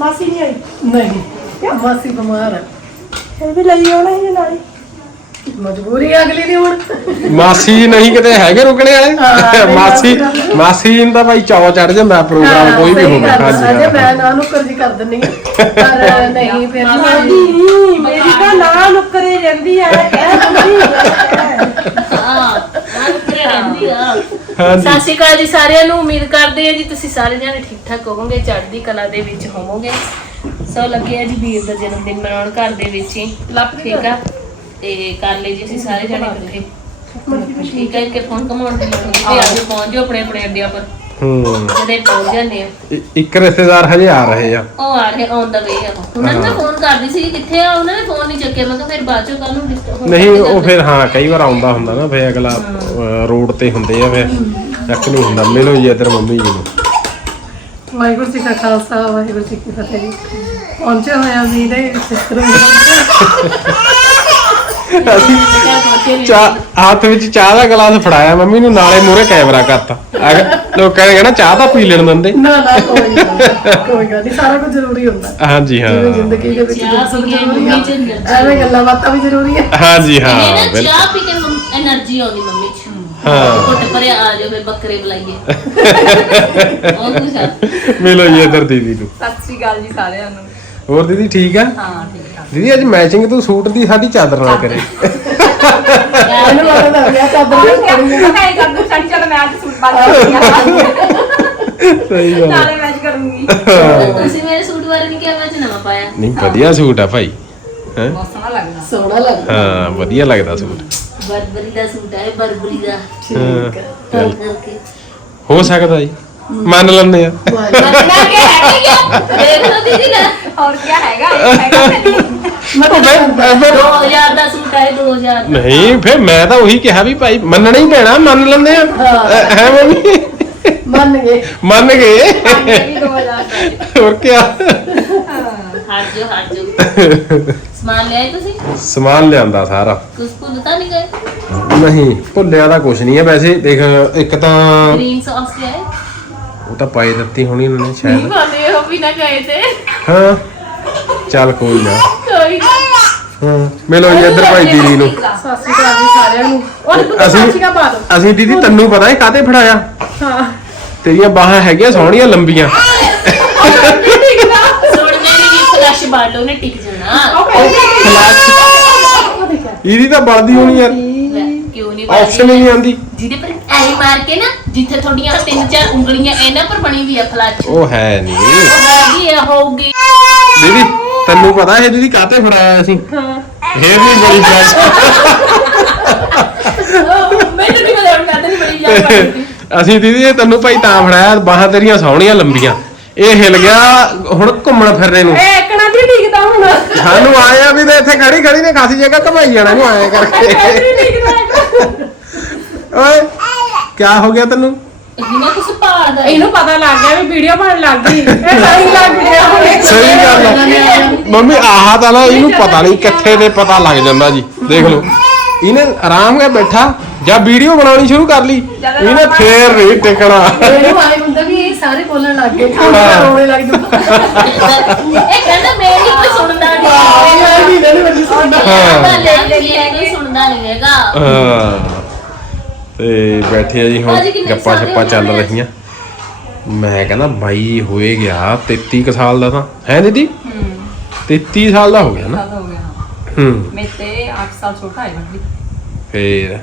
ਮਾਸੀ ਨਹੀਂ ਆਈ? ਨਹੀਂ ਮਾਸੀ ਬਿਮਾਰ ਹੈ ਫਿਰ ਵੀ ਲਈ ਆਉਣਾ ਹੀ ਨਾਲ ਹੀ। ਮਜਬੂਰੀ ਅਗਲੀ ਦੀ ਹੁਣ। ਮਾਸੀ ਨਹੀਂ ਕਿਤੇ ਹੈਗੇ ਰੁਕਣੇ ਵਾਲੇ? ਮਾਸੀ ਮਾਸੀ ਨੂੰ ਤਾਂ ਭਾਈ ਚਾਅ ਚੜ ਜਾਂਦਾ ਪ੍ਰੋਗਰਾਮ ਕੋਈ ਵੀ ਹੋਵੇ। ਹਾਂਜੀ ਅਜੇ। ਮੈਂ ਨਾ ਨੁੱਕਰ ਜੀ ਕਰ ਦਿੰਨੀ ਆ ਪਰ ਨਹੀਂ ਫਿਰ ਮੇਰੀ ਤਾਂ ਨਾ ਨੁਕਰੇ ਰਹਿੰਦੀ ਆ ਕਹਿ ਦਿੰਦੀ ਹਾਂ। ਆਹ ਉੱਪਰੇ ਰਹਿੰਦੀ ਆ। ਹਾਂਜੀ। ਸਤਿ ਸ਼੍ਰੀ ਅਕਾਲ ਜੀ ਸਾਰਿਆਂ ਨੂੰ ਉਮੀਦ ਕਰਦੇ ਹਾਂ ਜੀ ਤੁਸੀਂ ਸਾਰੇ ਜਣੇ ਠੀਕ ਠਾਕ ਹੋਵੋਗੇ ਚੜ੍ਹਦੀ ਕਲਾ ਦੇ ਵਿੱਚ ਹੋਵੋਗੇ। ਸੋ ਲੱਗੇ ਆ ਜੀ ਵੀਰ ਦਾ ਜਨਮ ਦਿਨ ਮਨਾਉਣ ਘਰ ਦੇ ਵਿੱਚ ਹੀ। ਠੀਕ ਆ। ਤੇ ਕਰ ਲਈ ਜੀ ਅਸੀਂ ਸਾਰੇ ਜਣੇ ਇਕੱਠੇ। ਠੀਕ ਹੈ ਕਿ ਫੋਨ ਕਮਾਉਣ ਦੀ ਲੋੜ ਨਹੀਂ ਤੇ ਅੱਜ ਪਹੁੰਚ ਜਾਓ ਆਪਣੇ ਆਪਣੇ ਅੱਡਿਆਂ ਪਰ। ਹੂੰ। ਜਦੇ ਪਹੁੰਚ ਜਾਂਦੇ ਆ। ਇ- ਇੱਕ ਰਿਸ਼ਤੇਦਾਰ ਹਜੇ ਆ ਰਹੇ ਆ। ਉਹ ਆ ਰਹੇ ਔਨ ਦਾ ਵੇ ਆ। ਉਹਨਾਂ ਨੂੰ ਮੈਂ ਫੋਨ ਕਰਦੀ ਸੀ ਕਿੱਥੇ ਆ ਉਹਨਾਂ ਨੇ ਫੋਨ ਨਹੀਂ ਚੱਕਿਆ। ਮੈਂ ਕਿਹਾ ਫਿਰ ਬਾਅਦ ਚੋਂ ਕੱਲ ਨੂੰ disturb ਹੋ ਨਹੀਂ ਜਾਊਗਾ। ਉਹ ਫਿਰ ਹਾਂ ਕਈ ਵਾਰ ਆਉਂਦਾ ਹੁੰਦਾ ਨਾ ਫਿਰ ਅਗਲਾ ਰੋਡ ਤੇ ਹੁੰਦੇ ਆ ਫਿਰ ਚੱਕ ਨਹੀਂ ਹੁੰਦਾ। ਮਿਲੋ ਜੀ ਇੱਧਰ ਮੰਮੀ ਜੀ ਨੂੰ। ਵਾਹਿਗੁਰੂ ਜੀ ਕਾ ਖਾਲਸਾ ਵਾਹਿਗੁਰੂ ਜੀ ਕੀ ਫਤਿਹ। ਪਹੁੰਚੇ ਹੋਏ ਆ ਜੀ ਦੇ ਸਿਸਟਰ। ਹੱਥ ਵਿੱਚ ਚਾਹ ਦਾ ਗਲਾਸ ਫੜਾਇਆ ਮੰਮੀ ਨੂੰ ਨਾਲੇ ਮੂਰੇ ਕੈਮਰਾ ਕਰਤਾ। ਅਗ- ਲੋਕਾਂ ਨੇ ਚਾਹ ਤਾਂ ਪੀ ਲੈਣ ਦਿੰਦੇ। ਨਾ ਨਾ ਕੋਈ ਗੱਲ ਕੋਈ ਨਹੀਂ ਸਾਰਾ ਕੁਝ ਜ਼ਰੂਰੀ ਹੁੰਦਾ। ਹਾਂਜੀ ਹਾਂ। ਜ਼ਿੰਦਗੀ ਦੇ ਵਿੱਚ ਚਾਹ ਜ਼ਰੂਰੀ ਹੈ ਐਵੇਂ ਗੱਲਾਂ ਬਾਤਾਂ ਵੀ ਜ਼ਰੂਰੀ ਹੈ ਹਾਂਜੀ ਹਾਂ ਚਾਹ ਪੀ ਕੇ એનર્ਜੀ ਆਉਂਦੀ ਮੰਮੀ ਚ। ਹਾਂ। ਘੁੱਟ ਭਰਿਆ ਆ ਜਾਓ ਬੱਕਰੇ ਬੁਲਾਈਏ। ਮਿਲੋ ਜੀ ਇਧਰ ਦੀਦੀ ਨੂੰ। ਸਤਿ ਸ੍ਰੀ ਅਕਾਲ ਜੀ ਸਾਰਿਆਂ ਨੂੰ। ਹੋਰ ਦੀਦੀ ਠੀਕ ਆ? ਹਾਂ ਠੀਕ ਠਾਕ ਦੀਦੀ ਅੱਜ ਮੈਚਿੰਗ ਤੂੰ ਸੂਟ ਦੀ ਸਾਡੀ ਚਾਦਰ ਨਾਲ ਕਰੇ। ਇਹਨੂੰ ਲੱਗਦਾ ਵਿਆਹ ਚਾਦਰ ਹੋਰ ਨਹੀਂ ਕਿਆ ਕਰਨੀ ਮੈਂ ਕਰ ਦੂੰ ਸਾਡੀ ਚੱਲ ਮੈਂ ਅੱਜ ਸੂਟ ਪਾ ਲਈ ਸਹੀ ਗੱਲ ਆ। ਨਾਲੇ ਮੈਚ ਕਰੂੰਗੀ। ਤੁਸੀਂ ਮੇਰੇ ਸੂਟ ਬਾਰੇ ਨਹੀਂ ਕਿਹਾ ਮੈਂ ਅੱਜ ਨਵਾਂ ਪਾਇਆ। ਨਹੀਂ ਵਧੀਆ ਸੂਟ ਆ ਭਾਈ। ਹੈ? ਬਹੁਤ ਸੋਹਣਾ ਲੱਗਦਾ। ਸੋਹਣਾ ਲੱਗਦਾ। ਹਾਂ ਵਧੀਆ ਲੱਗਦਾ ਸੂਟ। ਬਰਬਰੀ ਦਾ ਸੂਟ ਹੈ ਬਰਬਰੀ ਦਾ। ਹਾਂ, ਤਾਂ ਚੱਲ। ਕਰਕੇ ਹੋ ਸਕਦਾ ਜੀ। ਮੰਨ ਲੈਂਦੇ ਆ। ਮੈਂ ਕਿਹਾ ਹੈ ਕਿਆ ਦੇਖ ਲਓ ਦੀਦੀ ਨਾ ਹੋਰ ਕੀ ਹੈਗਾ? ਹੈਗਾ ਫਿਰ- 2000 ਦਾ ਸੂਟ ਹੈ 2000 ਦਾ। ਨਹੀਂ ਫਿਰ ਮੈਂ ਤਾਂ ਉਹੀ ਕਿਹਾ ਵੀ ਭਾਈ ਮੰਨਣਾ ਹੀ ਪੈਣਾ ਮੰਨ ਲੈਂਦੇ ਆ। ਹੈ। ਮੰਮੀ ਮੰਨ ਗਏ। ਮੰਨ ਗਏ। ਇਹ ਵੀ 2000 ਹੋਰ ਕੀ ਹਟ ਜਾਓ ਹਟ ਜਾਓ ਸਮਾਨ ਲਿਆਏ ਤੁਸੀਂ? ਸਮਾਨ ਲਿਆਂਦਾ ਸਾਰਾ। ਕੁਝ ਭੁੱਲ ਤਾਂ ਨਹੀਂ ਗਏ? ਨਹੀਂ ਭੁੱਲਿਆ ਤਾਂ ਕੁਝ ਨਹੀਂ ਹੈ ਵੈਸੇ। ਦੇਖ ਇੱਕ ਤਾਂ ਗ੍ਰੀਨ ਸੌਸ ਲਿਆਏ? ਉਹ ਤਾਂ ਪਾਈ ਦਿੱਤੀ ਹੋਣੀ ਉਹਨਾਂ ਨੇ ਸ਼ਾਇਦ। ਭਾਵੇਂ ਉਹ ਵੀ ਨਾ ਗਏ ਤੇ। ਹਾਂ। ਚੱਲ ਕੋਈ ਨਾ। ਕੋਈ ਹਾਂ। ਮਿਲੋ ਜੀ ਇੱਧਰ ਭਾਈ ਦੀਦੀ ਨੂੰ। ਸਤਿ ਸ਼੍ਰੀ ਅਕਾਲ ਜੀ ਸਾਰਿਆਂ ਨੂੰ। ਉਹ ਪੁੱਤ ਅਸੀਂ- ਸਤਿ ਸ਼੍ਰੀ ਅਕਾਲ ਪਾ ਦੋ। ਅਸੀਂ ਦੀਦੀ ਤੈਨੂੰ ਪਤਾ ਹੈ ਕਾਤੇ ਫੜਾਇਆ? ਹਾਂ। ਤੇਰੀਆਂ ਬਾਹਾਂ ਹੈਗੀਆਂ ਸੋਹਣੀਆਂ ਲੰਬੀਆਂ। ਸੁਣ ਮੇਰੀ ਫਲੈਸ਼ ਬਾਲੋ ਨੇ ਟਿਕ ਜਾਣਾ। ਇਹਦੀ ਤਾਂ ਬਣਦੀ ਹੋਣੀ ਯਾਰ ਲੈ, ਕਿਉਂ ਨਹੀਂ ਆਪਸ਼ਨ ਹੀ ਨਹੀਂ ਆਂਦੀ ਜਿਹਦੇ ਪਰ ਐ ਮਾਰ ਕੇ ਨਾ ਜਿੱਥੇ ਤੁਹਾਡੀਆਂ ਤਿੰਨ ਚਾਰ ਉਂਗਲੀਆਂ ਇਹਨਾਂ ਪਰ ਬਣੀ ਵੀ ਆ ਫਲੈਸ਼ ਉਹ ਹੈ ਨਹੀਂ ਹੋਗੀ ਆ ਹੋਊਗੀ। ਦੀਦੀ ਤੈਨੂੰ ਪਤਾ ਇਹ ਦੀਦੀ ਕਾਤੇ ਫੜਾਇਆ ਅਸੀਂ? ਇਹ ਵੀ ਬੜੀ ਫਲੈਸ਼ ਮੈਨੂੰ ਨਹੀਂ ਪਤਾ ਹੁਣ ਕਾਹਤੇ ਨਹੀਂ ਬੜੀ ਯਾਦ ਆਉਂਦੀ ਅਸੀਂ ਦੀਦੀ ਇਹ ਤੈਨੂੰ ਭਾਈ ਤਾਂ ਫੜਾਇਆ ਬਾਹਾਂ ਤੇਰੀਆਂ ਸੋਹਣੀਆਂ ਲੰਬੀਆਂ। ਇਹ ਹਿਲ ਗਿਆ ਹੁਣ ਘੁੰਮਣ ਫਿਰਨੇ ਨੂੰ। ਇਹ ਕਣਾ ਦੀ ਡਿੱਗਦਾ ਹੁਣ। ਸਾਨੂੰ ਆਇਆ ਵੀ ਤੇ ਇੱਥੇ ਖੜੀ ਖੜੀ ਨੇ ਖਾਸੀ ਜਗ੍ਹਾ ਘਮਾਈ ਜਾਣਾ ਨੂੰ ਆਇਆ ਕਰਕੇ। ਓਏ ਕੀ ਹੋ ਗਿਆ ਤੈਨੂੰ? ਇਹਨਾਂ ਪਤਾ ਲੱਗ ਗਿਆ ਵੀ ਵੀਡੀਓ ਬਣ ਲੱਗ ਗਈ। ਇਹ ਤਾਂ ਹੀ ਲੱਗ ਗਿਆ ਹੁਣ ਸਹੀ ਗੱਲ ਆ। ਮੰਮੀ ਆਹ ਤਾਂ ਨਾ ਇਹਨੂੰ ਪਤਾ ਨਹੀਂ ਕਿੱਥੇ ਦੇ ਪਤਾ ਲੱਗ ਜਾਂਦਾ ਜੀ। ਦੇਖ ਲਓ। ਇਹਨੇ ਆਰਾਮ ਨਾਲ ਬੈਠਾ ਜਾਂ ਵੀਡੀਓ ਬਣਾਉਣੀ ਸ਼ੁਰੂ ਕਰ ਲਈ। ਇਹਨੇ ਫੇਰ ਨਹੀਂ ਟਿਕਣਾ। ਇਹਨੂੰ ਆਏ ਹੁੰਦਾ ਵੀ ਇਹ ਸਾਰੇ ਬੋਲਣ ਲੱਗ ਗਏ ਖਾਣਾ ਰੋਣੇ ਲੱਗ ਜਾਂਦਾ ਇਹ ਕਹਿੰਦਾ ਮੇਰੀ ਕੋਈ ਸੁਣਦਾ ਨਹੀਂ ਇਹ ਵੀ ਇਹਨਾਂ ਨੂੰ ਵੱਡੀ ਸੁਣਦਾ। ਹਾਂ। ਲੈ ਲੈ ਕੋਈ ਸੁਣਦਾ ਨਹੀਂ ਹੈਗਾ। ਹਾਂ। ਤੇ ਬੈਠੇ ਆ ਜੀ ਹੁਣ ਗੱਪਾਂ ਛੱਪਾਂ ਚੱਲ ਹੋ? ਰਹੀਆਂ। ਮੈਂ ਕਹਿੰਦਾ ਬਾਈ ਹੋਏ ਗਿਆ 33 ਕੁ ਸਾਲ ਦਾ ਤਾਂ। ਹੈ ਦੀਦੀ? 33 ਸਾਲ ਦਾ ਹੋ ਗਿਆ ਨਾ। ਹੋ ਗਿਆ ਹਾਂ। ਹੂੰ। ਮੈਂ ਤੇ 8 ਸਾਲ ਛੋਟਾ ਹੈ ਬੰਦੀ ਫੇਰ।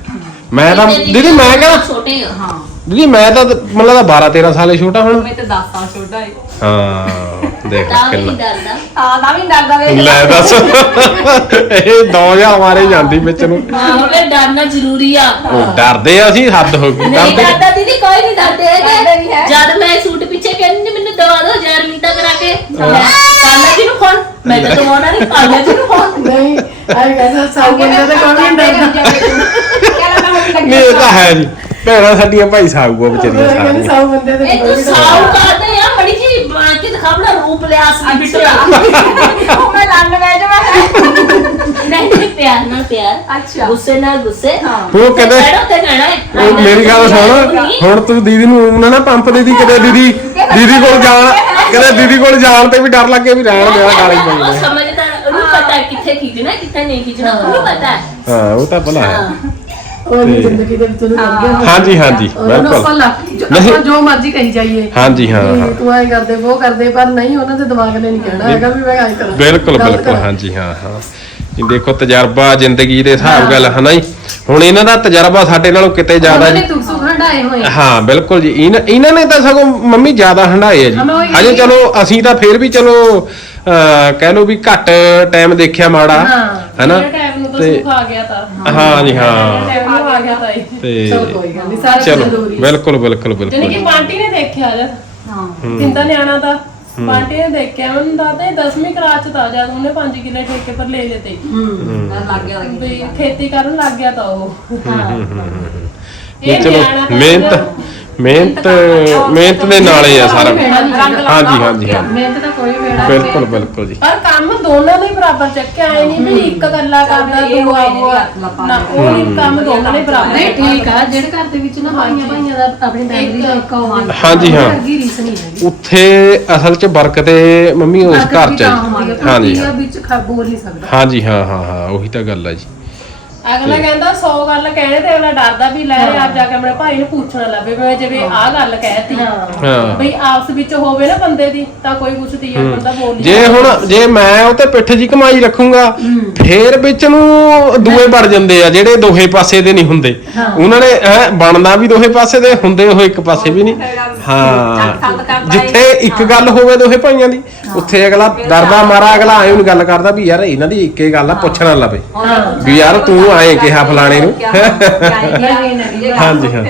ਮੈਂ ਤਾਂ ਦੀਦੀ ਮੈਂ ਕਹਿੰਦਾ ਛੋਟੇ ਹੋ ਹਾਂ। ਦੀਦੀ ਮੈਂ ਤਾਂ ਮਤਲਬ ਦਾ 12 13 ਸਾਲੇ ਛੋਟਾ ਹੁਣ। ਮੈਂ ਤੇ 10 ਸਾਲ ਛੋਟਾ ਹੈ। ਹਾਂ। ਦੇਖ ਤਾਂ ਕਿੰਨਾ। ਡਰਦਾ। ਹਾਂ ਨਾ ਵੀ ਡਰਦਾ ਵੇ ਲੈ ਦੱਸ। ਇਹ 2000 ਮਾਰੇ ਜਾਂਦੀ ਵਿੱਚ ਨੂੰ। ਹਾਂ ਫਿਰ ਡਰਨਾ ਜ਼ਰੂਰੀ ਆ। ਉਹ ਡਰਦੇ ਆ ਅਸੀਂ ਹੱਦ ਹੋ ਗਈ ਨਹੀਂ ਡਰਦੇ। ਡਰਦਾ ਦੀਦੀ ਕੋਈ ਨਹੀਂ ਡਰਦੇ ਡਰਦੇ ਨਹੀਂ ਹੈਗੇ ਹੈ। ਜਦ ਮੈਂ ਸੂਟ ਪਿੱਛੇ ਕਹਿੰਦੀ ਮੈਨੂੰ ਦਵਾ ਦੋ 1000 ਮਿੰਟਾਂ ਕਰਾ ਕੇ। ਕਾਲਾ ਜੀ ਨੂੰ ਫੋਨ। ਮੈਂ ਤਾਂ ਦਵਾਉਣਾ ਨਹੀਂ ਕਾਲਾ ਜੀ ਨੂੰ ਫੋਨ। ਨਹੀਂ ਕਹਿੰਦਾ ਤੇ ਕੌਣ ਨਹੀਂ ਡਰਦਾ? ਨਹੀਂ ਇਹ ਤਾਂ ਹੈ ਜੀ। ਭੈਣਾਂ ਸਾਡੀਆਂ ਭਾਈ ਸਾਊਗਾ ਵਿਚਾਰੀਆਂ ਕਹਿੰਦੇ ਸਾਰੀਆਂ। ਬੰਦੇ ਇਹ ਤੂੰ ਬਣਾ ਰੂਪ ਲਿਆ ਸੀ ਬਿਟੂ ਉਹ ਮੈਂ ਲੰਨ ਬੈ ਜਾ ਨਹੀਂ ਨਹੀਂ ਪਿਆਰ ਨਾਲ ਪਿਆਰ। ਅੱਛਾ। ਗੁੱਸੇ ਨਾਲ ਗੁੱਸੇ। ਹਾਂ। ਉਹ ਕਹਿੰਦੇ ਕਹਿਣਾ ਤੇ ਹੈ। ਉਹ ਮੇਰੀ ਗੱਲ ਸੁਣ। ਹੁਣ ਤੂੰ ਦੀਦੀ ਨੂੰ ਉਹਨਾਂ ਨਾ ਪੰਪ ਦੇ ਦੀ ਕਿਤੇ ਦੀਦੀ ਦੀਦੀ ਕੋਲ ਜਾਣਾ ਕਹਿੰਦੇ ਦੀਦੀ ਕੋਲ ਜਾਣ ਤੇ ਵੀ ਡਰ ਲੱਗੇ ਵੀ ਰਹਿਣ ਦੇਣਾ ਗਾਲੀ ਉਹ ਪੈਣੀ ਸਮਝਦਾ ਉਹਨੂੰ ਪਤਾ ਕਿੱਥੇ ਖਿੱਚਣਾ ਕਿੱਥੇ ਨਹੀਂ ਖਿੱਚਣਾ ਉਹਨੂੰ ਪਤਾ। ਹੈ ਹਾਂ ਉਹ ਤਾਂ ਭਲਾ ਹੈ। ਉਹ ਨਹੀਂ ਜ਼ਿੰਦਗੀ ਦੇ ਵਿੱਚ ਉਹਨੂੰ ਲੱਗ ਗਿਆ ਹਾਂਜੀ ਹਾਂਜੀ ਉਹਨੂੰ ਆਪਾਂ ਬਿਲਕੁਲ। ਲੱਗ- ਜੋ- ਨਹੀਂ। ਆਪਾਂ ਜੋ ਮਰਜ਼ੀ ਕਹੀ ਜਾਈਏ। ਹਾਂਜੀ ਹਾਂ ਵੀ ਹਾਂ। ਤੂੰ ਐ ਕਰਦੇ ਉਹ ਕਰਦੇ ਪਰ ਨਹੀਂ ਉਹਨਾਂ ਦੇ ਦਿਮਾਗ ਨੇ ਨਹੀਂ ਕਹਿਣਾ ਹੈਗਾ ਵੀ ਮੈਂ ਐ ਕਰਾਂ। ਬਿਲਕੁਲ ਗਲਤ ਬਿਲਕੁਲ ਕਰਾਂ। ਹਾਂਜੀ ਹਾਂ ਹਾਂ। ਇਹ ਦੇਖੋ ਤਜਰਬਾ ਜ਼ਿੰਦਗੀ ਦੇ ਹਿਸਾਬ ਗੱਲ ਹੈ ਨਾ ਜੀ? ਹੁਣ ਇਹਨਾਂ ਦਾ ਤਜਰਬਾ ਸਾਡੇ ਨਾਲੋਂ ਕਿਤੇ ਜ਼ਿਆਦਾ ਉਹਨਾਂ ਜੀ। ਨੇ ਦੁੱਖ ਸੁੱਖ ਹੰਡਾਏ ਹੋਏ। ਆ। ਹਾਂ ਬਿਲਕੁਲ ਜੀ। ਇਹਨਾਂ ਇਹਨਾਂ ਨੇ ਤਾਂ ਸਗੋਂ ਮੰਮੀ ਜ਼ਿਆਦਾ ਹੰਡਾਏ ਆ ਜੀ। ਹਾਂ, ਮੈਂ ਉਹੀ ਅਜੇ ਕਹਿੰਦੀ ਚਲੋ ਅਸੀਂ ਤਾਂ ਫੇਰ ਵੀ ਚਲੋ ਅਹ, ਕਹਿ ਲਓ ਵੀ ਘੱਟ ਟਾਈਮ ਦੇਖਿਆ ਮਾੜਾ ਹਾਂ। ਹੈਨਾ? ਤਾਂ ਸੁੱਖ ਆ ਗਿਆ ਤਾਂ। ਹਾਂ ਜੀ ਹਾਂ। ਟਾਈਮ ਨੂੰ ਆ ਗਿਆ ਤਾਂ ਇਹ। ਤੇ ਚਲੋ ਕੋਈ ਗੱਲ ਨਹੀਂ ਸਾਰਾ ਚਲੋ ਜ਼ਰੂਰੀ ਹੈ। ਬਿਲਕੁਲ ਬਿਲਕੁਲ ਜਾਣੀ ਬਿਲਕੁਲ ਕਿ ਬਾਂਟੀ ਨੇ ਦੇਖਿਆ ਜਦ ਹਾਂ। ਤਿੰਦਾ ਨਿਆਣਾ ਦਾ ਬਾਂਟੀ ਨੇ ਦੇਖਿਆ ਉਹਨੂੰ ਦੱਸਦੇ 10ਵੀਂ ਕਲਾਸ ਚ ਤਾਂ ਜਦ ਉਹਨੇ 5 ਕਿੱਲੇ ਠੇਕੇ ਪਰ ਲੈ ਲਏ ਤੇ। ਲੱਗ ਗਿਆ ਲੱਗ ਵੀ ਖੇਤੀ ਕਰਨ ਲੱਗ ਗਿਆ ਤਾਂ ਉਹ। ਇਹ ਚਲੋ ਨਿਆਣਾ ਤਾਂ ਮਿਹਨਤ ਮਿਹਨਤ ਮਿਹਨਤ ਦੇ ਨਾਲ ਹੀ ਆ ਸਾਰਾ ਕੁਝ। ਹਾਂਜੀ ਹਾਂਜੀ ਹਾਂ ਮਿਹਨਤ ਤਾਂ ਕੋਈ ਵੇੜਾ ਬਿਲਕੁਲ ਬਿਲਕੁਲ ਜੀ। ਪਰ ਕੰਮ ਦੋਨਾਂ ਦੇ ਬਰਾਬਰ ਚੱਕਿਆ ਆਏ ਨਹੀਂ ਵੀ ਇੱਕ ਗੱਲਾਂ ਕਰਦਾ ਇਹ ਨੇ ਆਉਆ ਹੱਥ ਲੱਪਾ ਨਾ ਉਹ ਨਹੀਂ ਕੰਮ ਦੋਨਾਂ ਦੇ ਬਰਾਬਰ ਨਹੀਂ ਠੀਕ ਆ ਜਿਹੜੇ ਘਰ ਦੇ ਵਿੱਚ ਨਾ ਭਾਈਆਂ ਭਾਈਆਂ ਦਾ ਆਪਣੀ ਫੈਮਿਲੀ ਦਾ ਇੱਕ ਉਹ ਹਾਂਜੀ, ਹਾਂ। ਅੱਗੀ ਰੀਸ ਨਹੀਂ ਹੈਗੀ। ਉੱਥੇ ਅਸਲ 'ਚ ਬਰਕਤ ਏ ਮੰਮੀ ਉਸ ਘਰ 'ਚ ਹੈ। ਜੀ। ਹਾਂਜੀ ਹਾਂ। ਵਿੱਚ ਖਾ ਬੋਲ ਨਹੀਂ ਸਕਦਾ। ਹਾਂਜੀ ਹਾਂ ਹਾਂ ਹਾਂ ਉਹੀ ਤਾਂ ਗੱਲ ਹੈ ਜੀ। ਅਗਲਾ ਕਹਿੰਦਾ 100 ਗੱਲ ਕਹਿਣੇ ਤੇ ਅਗਲਾ ਡਰਦਾ ਵੀ ਲੈ ਆਪ ਜਾ ਕੇ ਆਪਣੇ ਭਾਈ ਨੂੰ ਪੁੱਛਣਾ ਲੱਗੇ ਵੀ ਜਿਵੇਂ ਆਹ ਗੱਲ ਕਹਿਤੀ। ਹਾਂ। ਬਈ ਆਪਸ ਵਿੱਚ ਹੋਵੇ ਨਾ ਬੰਦੇ ਦੀ ਤਾਂ ਕੋਈ ਪੁੱਛਦੀ ਹੈ ਬੰਦਾ ਬੋਲ ਜੇ ਹੁਣ ਜੇ ਮੈਂ ਉਹ ਤੇ ਪਿੱਠ ਜੀ ਕਮਾਈ ਰੱਖੂੰਗਾ ਫੇਰ ਵਿੱਚ ਨੂੰ ਦੂਏ ਵੜ ਜਾਂਦੇ ਆ ਜਿਹੜੇ ਦੋਹੇ ਪਾਸੇ ਦੇ ਨਹੀਂ ਹੁੰਦੇ। ਉਹਨਾਂ ਨੇ ਹੈਂ, ਬਣਨਾ ਵੀ ਦੋਹੇ ਪਾਸੇ ਦੇ ਹੁੰਦੇ ਉਹ ਇੱਕ ਪਾਸੇ ਵੀ ਨਹੀਂ। ਹਾਂ। ਜਿੱਥੇ ਇੱਕ ਗੱਲ ਹੋਵੇ ਦੋਹੇ ਭਾਈਆਂ ਦੀ। ਉੱਥੇ ਅਗਲਾ ਡਰਦਾ ਮਾਰਾ ਅਗਲਾ ਐਂ ਨੂੰ ਗੱਲ ਕਰਦਾ ਵੀ ਯਾਰ ਇਹਨਾਂ ਦੀ ਇੱਕੇ ਗੱਲ ਆ ਪੁੱਛਣਾ ਲਵੇ ਵੀ ਯਾਰ ਤੂੰ ਆਏ ਕਿਹਾ ਫਲਾਣੇ ਨੂੰ। ਹਾਂਜੀ, ਹਾਂ।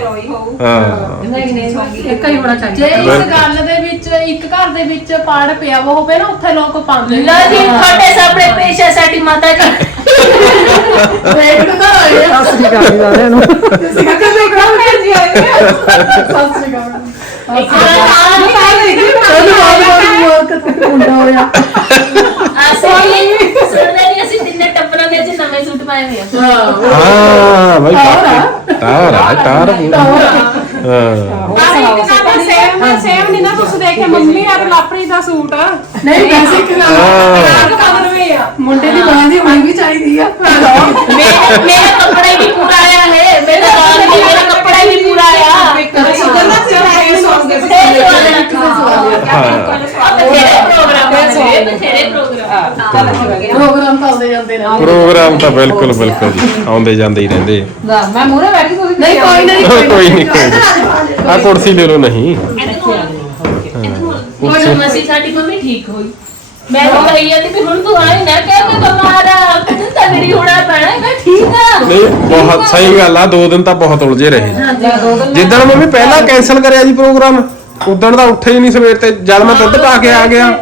ਹਾਂ। ਨਹੀਂ ਨਹੀਂ ਇੱਕ ਹੀ। ਹੋਣਾ ਜੇ ਚਾਹੀਦਾ ਇਸ ਗੱਲ ਦੇ ਵਿੱਚ ਇੱਕ ਘਰ ਦੇ ਵਿੱਚ ਪਾੜ ਪਿਆ ਹੋਵੇ ਨਾ ਉੱਥੇ ਲੋਕ ਪਾਉਂਦੇ ਲੋ ਜੀ ਤੁਹਾਡੇ ਸਾਹਮਣੇ ਪੇਸ਼ ਸਾਡੀ ਮਾਤਾ ਜੀ। ਵੇਖ ਤਾਂ ਆਏ ਆ। ਸਤਿ ਸ੍ਰੀ ਅਕਾਲ ਜੀ ਸਾਰਿਆਂ ਨੂੰ। ਸਤਿ ਸ੍ਰੀ ਅਕਾਲ ਜੀ ਸਤਿ ਸ੍ਰੀ ਅਕਾਲ। ਹਾਂ। ਬਾਕੀ ਤਾਰ ਤਾਰ ਹਾਂ। ਨਹੀਂ ਨਾ ਤੁਸੀਂ ਦੇਖਿਆ ਮੰਮੀ ਔਰ ਲਾਪਰੀ ਦਾ ਸੂਟ ਆ ਨਹੀਂ ਵੈਸੇ ਕਿ ਹਾਂ ਮੁੰਡੇ ਦੀ ਬਾਂਹ ਦੀ ਹੋਣੀ ਵੀ ਚਾਹੀਦੀ ਆ ਮੇਰਾ ਮੇਰਾ ਕੱਪੜਾ ਵੀ ਪੂਰਾ ਆਇਆ ਹੈ ਮੇਰਾ ਨਾਲ ਵੀ ਮੇਰਾ ਕੱਪੜਾ ਵੀ ਪੂਰਾ ਆਇਆ ਬਥੇਰੇ ਪ੍ਰੋਗਰਾਮ ਬਣੇ ਬਥੇਰੇ ਪ੍ਰੋਗਰਾਮ ਪ੍ਰੋਗਰਾਮ ਚੱਲਦੇ ਜਾਂਦੇ ਨੇ ਪ੍ਰੋਗਰਾਮ ਤਾਂ ਬਿਲਕੁਲ ਬਿਲਕੁਲ ਜੀ। ਆਉਂਦੇ ਜਾਂਦੇ ਹੀ ਰਹਿੰਦੇ। ਆ। ਮੈਂ ਮੂਰੇ ਬੈਠੀ ਤੁਸੀਂ ਨਹੀਂ ਕੋਈ ਨਹੀਂ ਕੋਈ ਨਹੀਂ ਕੋਈ ਨਹੀਂ। ਆ ਕੁਰਸੀ ਲੈ ਲਓ ਨਹੀਂ। ਹੁਣ ਮਸੀ ਸਾਡੀ ਮੰਮੀ ਠੀਕ ਹੋਈ। ਮੈਂ ਤਾਂ ਕਹੀ ਜਾਂਦੀ ਵੀ ਹੁਣ ਤੂੰ ਆਈ ਨਾ ਕਹਿ ਮੈਂ ਬਿਮਾਰ ਆ ਤੂੰ ਤਗੜੀ ਹੋਣਾ ਪੈਣਾ ਮੈਂ ਠੀਕ ਆ। ਨਹੀਂ ਬਹੁਤ ਸਹੀ ਗੱਲ ਆ ਦੋ ਦਿਨ ਤਾਂ ਬਹੁਤ ਉਲਝੇ ਰਹੇ। ਜਿੱਦਣ ਮੰਮੀ ਪਹਿਲਾਂ ਕੈਨਸਲ ਕਰਿਆ ਜੀ ਪ੍ਰੋਗਰਾਮ ਉਦਣ ਤਾਂ ਉੱਠੇ ਹੀ ਨਹੀਂ ਸਵੇਰ ਤੇ ਜਦ ਮੈਂ ਦੁੱਧ ਪਾ ਕੇ ਆ ਗਿਆ।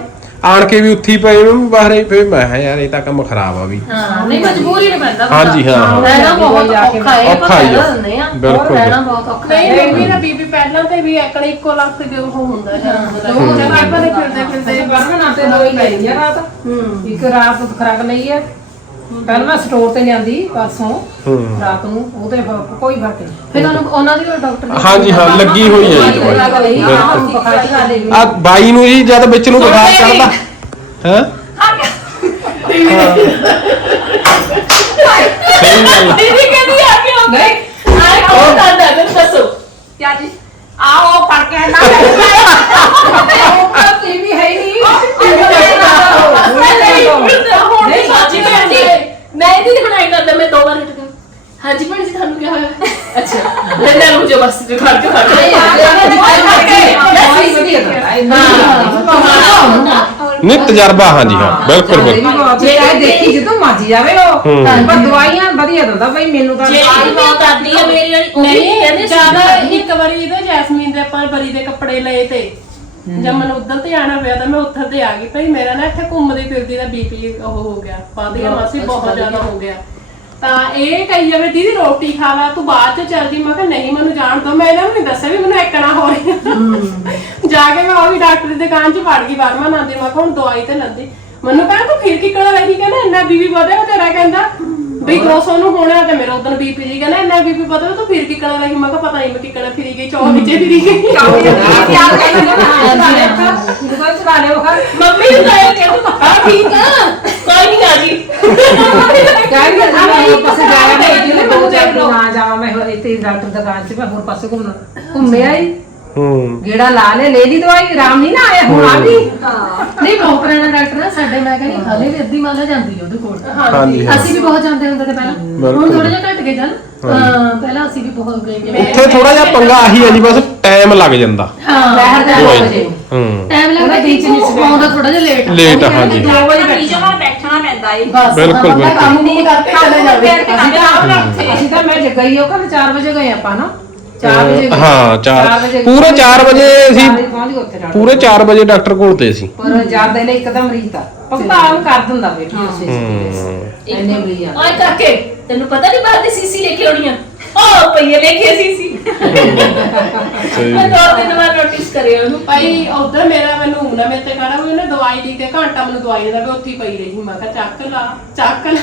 ਆਣ ਕੇ ਵੀ ਉੱਥੀ ਪਏ ਮੰਮੀ ਬਾਹਰ ਹੀ ਫੇਰ ਮੈਂ ਕਿਹਾ ਯਾਰ ਇਹ ਤਾਂ ਕੰਮ ਖਰਾਬ ਆ ਵੀ। ਹਾਂ ਨਹੀਂ ਮਜਬੂਰੀ ਨਹੀਂ ਪੈਂਦਾ ਹਾਂਜੀ ਹਾਂ। ਹਾਂ। ਰਹਿਣਾ ਬਹੁਤ ਔਖਾ ਹੈ ਔਖਾ ਹੀ ਆ। ਆ। ਬਿਲਕੁਲ। ਰਹਿਣਾ ਬਹੁਤ ਔਖਾ ਨਹੀਂ ਹੈ ਮੰਮੀ ਦਾ ਬੀਬੀ ਪਹਿਲਾਂ ਤੇ ਵੀ ਐਕੜੇ ਇੱਕੋ ਲੱਖ ਦੇ ਉਹ ਹੁੰਦਾ ਜਾਂਦਾ ਜਦ ਆਪਾਂ ਦੇ। ਫਿਰਦੇ ਫਿਰਦੇ। ਬਰਮਨ ਤੇ ਦੋ ਹੀ ਲਈ ਆ ਰਾਤ। ਇੱਕ ਰਾਤ ਖਰਾਕ ਲਈ ਹੈ। ਪਹਿਲਾਂ ਮੈਂ ਸਟੋਰ ਤੇ ਜਾਂਦੀ ਪਰਸੋਂ ਹੂੰ। ਰਾਤ ਨੂੰ ਉਹਦੇ ਫ- ਕੋਈ ਫ਼ਰਕ ਨਹੀਂ। ਫਿਰ ਤੁਹਾਨੂੰ ਉਹਨਾਂ ਦੀ ਡਾਕਟਰ ਦੀ ਹਾਂਜੀ ਹਾਂ ਲੱਗੀ ਹੋਈ ਹੈ ਜੀ। ਦਵਾਈ ਬੁਖਾਰ ਆ ਬਾਈ ਨੂੰ ਜੀ ਜਦ ਵਿੱਚ ਨੂੰ ਬੁਖਾਰ ਚੜਦਾ ਹੈ? ਸਹੀ ਗੱਲ ਆ। ਦੀਦੀ ਕਹਿੰਦੀ ਆ ਕੇ ਹੋ ਗਈ ਆਏ ਕੌਣ ਕਰਦਾ ਮੈਨੂੰ ਦੱਸੋ। ਕਿਆ ਜੀ? ਆਓ ਫੜ ਕੇ ਨਾ ਉਹ ਟੀਵੀ ਹੈ ਹੀ ਨਹੀਂ। ਸੱਚੀ ਮੈਂ ਇਹਦੀ ਬਣਾਈ ਕਰਦਾ ਮੈਂ ਦੋ ਵਾਰ ਹਾਂਜੀ ਭੈਣ ਜੀ ਤੁਹਾਨੂੰ ਕੀ ਹੋਇਆ। ਅੱਛਾ ਲੈ ਲੈ ਮੁਝੇ ਬਸ ਖੜ ਕੇ ਖੜ ਕੇ। ਨਹੀਂ ਤਜਰਬਾ ਹਾਂਜੀ ਹਾਂ ਬਿਲਕੁਲ ਬਿਲਕੁਲ। ਜੇ ਚਾਹੇ ਦੇਖੀ ਜਦੋਂ ਮਰਜ਼ੀ ਜਾਵੇ ਉਹ ਹੂੰ। ਪਰ ਦਵਾਈਆਂ ਵਧੀਆ ਦਿੰਦਾ ਬਈ ਮੈਨੂੰ ਤਾਂ ਜਿਹੜੀ ਮੈਂ ਕਰਦੀ ਆ ਮੇਰੀ ਵਾਲੀ ਉਹ ਵੀ ਨਹੀਂ ਕਹਿੰਦੇ ਜ਼ਿਆਦਾ ਇੱਕ ਵਾਰੀ ਇਹਦੇ ਜੈਸਮੀਨ ਦੇ ਆਪਾਂ ਬਰੀ ਦੇ ਕੱਪੜੇ ਲਏ ਤੇ ਜਦ ਮੈਨੂੰ ਉਧਰ ਤੇ ਆਣਾ ਪਿਆ ਤਾਂ ਮੈਂ ਉੱਥਰ ਤੇ ਆ ਗਈ ਭਈ ਮੇਰਾ ਨਾ ਇੱਥੇ ਘੁੰਮਦੀ ਫਿਰਦੀ ਦਾ ਬੀਪੀ ਉਹ ਹੋ ਗਿਆ ਮਾਸੀ ਬਹੁਤ ਜ਼ਿਆਦਾ ਹੋ ਗਿਆ। ਤਾਂ ਇਹ ਕਹੀ ਜਾਵੇ ਦੀਦੀ ਰੋਟੀ ਖਾ ਲਾ ਤੂੰ ਬਾਅਦ ਚ ਚੱਲ ਜੀ ਮੈਂ ਕਿਹਾ ਨਹੀਂ ਮੈਨੂੰ ਜਾਣ ਦੋ। ਮੈਂ ਇਹਨਾਂ ਨੂੰ ਨਹੀਂ ਦੱਸਿਆ ਵੀ ਮੈਨੂੰ ਇੱਕਣਾ ਹੋ। ਰਿਹਾ ਜਾ ਕੇ ਮੈਂ ਉਹ ਵੀ ਡਾਕਟਰ ਦੀ ਦੁਕਾਨ 'ਚ ਵੜ ਗਈ ਵਰਮਾ ਆਂਦੀ ਮੈਂ ਕਿਹਾ ਹੁਣ ਦਵਾਈ ਤੇ ਲੰਦੀ। ਮੈਨੂੰ ਕਹਿੰਦਾ ਤੂੰ ਫਿਰ ਕੀ ਕਰ ਰਹੀ ਕਹਿੰਦਾ ਇੰਨਾ ਬੀਬੀ ਵਧਿਆ ਤੇਰਾ ਕਹਿੰਦਾ। ਵੀ 200 ਨੂੰ ਹੋਣਾ ਤੇ ਮੇਰਾ ਉਦੋਂ ਬੀਪੀ ਜੀ ਕਹਿੰਦਾ ਇੰਨਾ ਬੀਪੀ ਪਤਾ ਤੂੰ ਫਿਰ ਕੀ ਕਰਾਂ ਲੱਗੀ ਮੈਂ ਕਿਹਾ ਪਤਾ ਨਹੀਂ ਮੈਂ ਕੀ ਕਰਾਂ ਫਿਰੀ ਗਈ ਚੌਹ ਵਿੱਚੇ ਫਿਰੀ ਗਈ। ਯਾਰ ਕਹਿੰਦਾ ਨਾ ਦੁਕਾਨ ਚਲਾ ਲਿਓ ਹਾਂ ਮੰਮੀ ਨੂੰ ਤਾਂ ਇਹ ਕਿਹਾ ਹਾਂ ਠੀਕ ਆ ਕੋਈ ਨਹੀਂ ਆ ਜੀ। ਮੈਂ ਇੱਥੇ ਡਾਕਟਰ ਦੁਕਾਨ 'ਚ ਮੈਂ ਹੋਰ ਪਾਸੇ ਘੁੰਮਣਾ। ਘੁੰਮਿਆ ਹੀ। ਹੂੰ। ਗੇੜਾ ਲਾ ਲੈ ਲੈ ਲਈ ਦਵਾਈ ਆਰਾਮ ਨਹੀਂ ਨਾ ਆਇਆ ਹੁਣ ਆ ਵੀ ਨਹੀਂ ਬਹੁਤ ਪੁਰਾਣਾ ਡਾਕਟਰ ਆ ਸਾਡੇ ਮੈਂ ਕਹਿੰਦੀ ਹਲੇ ਵੀ ਅੱਧੀ ਮਾਲਾ ਜਾਂਦੀ ਆ ਉਹਦੇ ਕੋਲ। ਹਾਂਜੀ ਹਾਂ। ਅਸੀਂ ਵੀ ਬਹੁਤ ਜਾਂਦੇ ਹੁੰਦੇ ਤੇ ਪਹਿਲਾਂ। ਹੁਣ ਬਿਲਕੁਲ। ਥੋੜਾ ਜਿਹਾ ਘਟ ਗਏ ਚੱਲ ਅਹ ਪਹਿਲਾਂ ਅਸੀਂ ਵੀ ਬਹੁਤ ਗਏ ਗਏ ਉੱਥੇ ਥੋੜਾ ਜਿਹਾ ਪੰਗਾ ਆਹੀ ਹੈ ਜੀ ਬਸ ਟਾਈਮ ਲੱਗ ਜਾਂਦਾ। ਹਾਂ। ਬਾਹਰ ਜਾ ਦਵਾਈ ਵਜੇ ਹੂੰ। ਟਾਈਮ ਲੱਗਦਾ ਨਹੀਂ ਸੀ ਆਉਂਦਾ ਥੋੜਾ ਜਿਹਾ ਲੇਟ ਲੇਟ ਹਾਂਜੀ। ਦੋ ਬੈਠਣਾ ਪੈਂਦਾ ਏ। ਬਸ ਬਿਲਕੁਲ, ਬੰਦਾ ਬਿਲਕੁਲ। ਕੰਮ ਨਹੀਂ ਕਰਕੇ ਚਲੇ ਜਾਵੇ ਅਸੀਂ ਤਾਂ ਅਸੀਂ ਤਾਂ ਮੈਂ ਜੇ ਗਈ ਉਹ ਕੱਲ 4 ਵਜੇ ਗਏ ਆਪਾਂ ਨਾ। 4 ਵਜੇ ਗਏ। ਹਾਂ 4 ਚਾਰ ਵਜੇ ਪੂਰੇ 4 ਵਜੇ ਅਸੀਂ ਪੂਰੇ 4 ਵਜੇ ਡਾਕਟਰ ਕੋਲ ਤੇ ਸੀ। ਪਰ ਜਾਂਦੇ ਨੇ ਇੱਕਦਮ ਮਰੀਜ਼ ਤਾਂ ਭਗਤਾਨ ਕਰ ਦਿੰਦਾ ਬੇਟੀ ਉਸੇ ਹੂੰ ਇੰਨੇ ਮਰੀਜ਼ ਆ ਓਏ ਕਾਕੇ ਤੈਨੂੰ ਪਤਾ ਨਹੀਂ ਬਾਹਰ ਦੀ ਸੀਸੀ ਲੈ ਕੇ ਆਉਣੀ ਆ? ਪਈਏ ਲੈ ਕੇ ਸੀਸੀ। ਸਹੀ ਮੈਂ ਦੋ ਤਿੰਨ ਵਾਰ ਨੋਟਿਸ ਕਰਿਆ ਉਹਨੂੰ। ਭਾਈ ਉਧਰ ਮੇਰਾ ਮੈਨੂੰ ਨਾ ਮੇਰੇ ਤੇ ਵੀ ਉਹਨੇ ਦਵਾਈ ਦੀ ਕੇ ਘੰਟਾ ਮੈਨੂੰ ਦਵਾਈ ਦੇਦਾ ਵੀ ਉੱਥੇ ਹੀ ਪਈ ਰਹੀ। ਮੈਂ ਕਿਹਾ ਚੱਕ ਲਾ ਚੱਕ ਲਾ।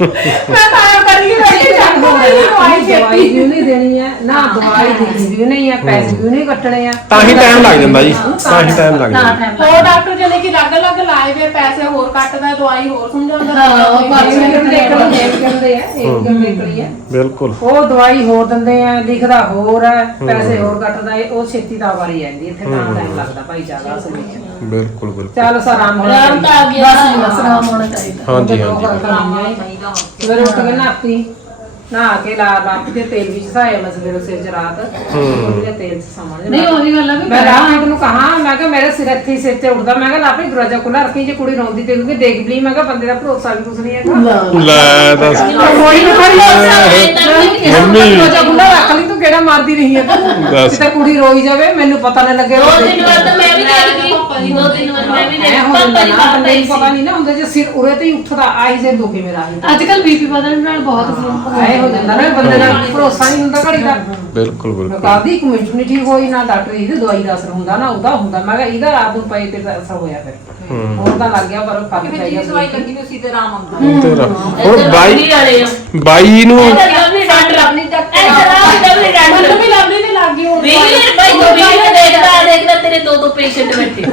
ਮੈਂ ਤਾਂ ਕਰੀ ਬੈਠੀ ਚੱਕ ਲਾ ਦਵਾਈ ਦਵਾਈ ਛੇਤੀ ਵੀ ਨਹੀਂ ਦੇਣੀ ਹੈ ਨਾ ਦਵਾਈ ਦੇਣੀ ਵੀ ਨਹੀਂ ਹੈ ਪੈਸੇ ਵੀ ਨਹੀਂ ਕੱਟਣੇ ਆ। ਤਾਂ ਹੀ ਟਾਈਮ ਲੱਗ ਜਾਂਦਾ ਜੀ ਤਾਂ ਹੀ ਟਾਈਮ ਲੱਗ ਜਾਂਦਾ। ਹੋਰ ਡਾਕਟਰ ਜਨੇ ਕਿ ਲੱਗ ਲੱਗ ਲਾਏ ਵੇ ਪੈਸੇ ਹੋਰ ਕੱਟਦਾ ਦਵਾਈ ਹੋਰ ਸਮਝਾਉਂਦਾ। ਹਾਂ, ਉਹ ਬਾਕੀ ਵੀ ਨਿਕਲਦੇ ਆ ਕਹਿੰਦੇ ਆ ਇਹ ਵੀ ਨਿਕਲੀ ਹੈ ਬਿਲਕੁਲ। ਉਹ ਦਵਾਈ ਹੋਰ ਦਿੰਦੇ ਆ ਲਿਖਦਾ ਹੋਰ ਹੈ। ਪੈਸੇ ਹੋਰ ਕੱਟਦਾ ਏ ਉਹ ਛੇਤੀ ਦਾ ਵਾਰੀ ਆਂਦੀ ਇੱਥੇ ਤਾਂ ਟਾਈਮ ਲੱਗਦਾ ਭਾਈ ਜ਼ਿਆਦਾ ਅਸਲ ਵਿੱਚ ਬਿਲਕੁਲ ਬਿਲਕੁਲ। ਚੱਲ ਸਰਾਮ ਹੋਣਾ ਆਰਾਮ ਤਾਂ ਆ ਗਿਆ। ਬਸ ਆਰਾਮ ਹੋਣਾ ਚਾਹੀਦਾ। ਹਾਂਜੀ ਹਾਂਜੀ। ਸਵੇਰੇ ਉੱਠ ਕੇ ਨਹਾਤੀ ਨਹਾ ਕੇ ਲਾ ਲਾਪ ਤੇ ਤੇਲ ਵਿੱਚ ਸਾਇਆ ਮੈਂ ਸਵੇਰੇ ਸਿਰ ਚ ਰਾਤ। ਉਹਦੇ ਤੇਲ ਚ ਸਮਝ ਨਹੀਂ ਉਹੀ ਗੱਲ ਆ ਵੀ ਮੈਂ ਰਾਤ ਨੂੰ ਕਹਾ ਮੈਂ ਕਿਹਾ ਮੇਰੇ ਸਿਰ ਇੱਥੇ ਹੀ ਸਿਰ ਤੇ ਉੱਠਦਾ। ਮੈਂ ਕਿਹਾ ਲਾਪੇ ਦਰਵਾਜ਼ਾ ਖੁੱਲਾ ਰੱਖੀ ਜੇ ਕੁੜੀ ਰੋਂਦੀ ਤੇ ਕਿਉਂਕਿ ਦੇਖ ਲਈ ਮੈਂ ਕਿਹਾ ਬੰਦੇ ਦਾ ਭਰੋਸਾ ਵੀ ਕੁਛ ਨਹੀਂ ਹੈਗਾ। ਲੈ ਦੱਸ। ਕੋਈ ਨਾ ਕਰੀ ਮੰਮੀ। ਦਰਵਾਜ਼ਾ ਖੁੱਲਾ ਰੱਖ ਲਈ ਤੂੰ ਕਿਹੜਾ ਮਾਰਦੀ ਰਹੀ ਹੈ ਤੂੰ ਦੱਸ। ਕਿਤੇ ਕੁੜੀ ਰੋਈ ਜਾਵੇ ਮੈਨੂੰ ਪਤਾ ਨਾ ਲੱਗੇ ਦੋ ਦਿਨ ਬਾਅਦ ਤਾਂ ਮੈਂ ਵੀ ਦੇਖ ਗਈ ਦੋ ਦਿਨ ਬਾਅਦ ਮੈਂ ਵੀ ਦੇਖ ਪਾਪਾ ਬੰਦੇ ਨੂੰ ਪਤਾ ਨਹੀਂ ਨਾ ਹੁੰਦਾ ਜੇ ਸਿਰ ਉਰੇ ਤੇ ਹੀ ਉੱਠਦਾ ਆਈ ਜੇ ਦੁਖੇ ਮੇਰਾ। ਅੱਜ ਕੱਲ ਬੀਪੀ ਵਧਣ ਨਾਲ ਬਹੁਤ ਹੋ ਜਾਂਦਾ ਨਾ ਬੰਦੇ ਦਾ ਭਰੋਸਾ ਨਹੀਂ ਹੁੰਦਾ ਘੜੀ ਦਾ। ਬਿਲਕੁਲ ਮੈਂ ਬਿਲਕੁਲ। ਕਾਦੀ ਇੱਕ ਮਿੰਟ ਨਹੀਂ ਠੀਕ ਹੋਈ ਨਾ ਡਾਕਟਰ ਇਹਦੀ ਦਵਾਈ ਦਾ ਅਸਰ ਹੁੰਦਾ ਨਾ ਉਹਦਾ ਹੁੰਦਾ। ਮੈਂ ਕਿਹਾ ਇਹਦਾ ਰਾਤ ਨੂੰ ਪਏ ਤੇ ਅਸਰ ਹੋਇਆ ਫਿਰ। ਹੁਣ ਤਾਂ ਲੱਗ ਗਿਆ ਪਰ ਫ਼ਰਕ ਪੈ ਗਿਆ। ਦਵਾਈ ਲੱਗੀ ਨੂੰ ਉਸੇ ਤੇ ਆਰਾਮ ਆਉਂਦਾ। ਤੇਰਾ ਹੁਣ ਬਾਈ ਨੂੰ ਡਬਲੀ ਡਾਕਟਰ ਆਪਣੀ ਡਾਕਟਰ ਡਬਲੀ ਡਾਕਟਰ ਮੈਨੂੰ ਵੀ ਲੱਗਦੀ ਤੇ ਲੱਗ ਗਈ ਹੁਣ। ਵੀਰ ਭਾਈ ਦੋ ਵੀਰ ਦੇਖਦਾ ਦੇਖਦਾ ਤੇਰੇ ਦੋ ਦੋ ਪੇਸ਼ੈਂਟ ਬੈਠੇ।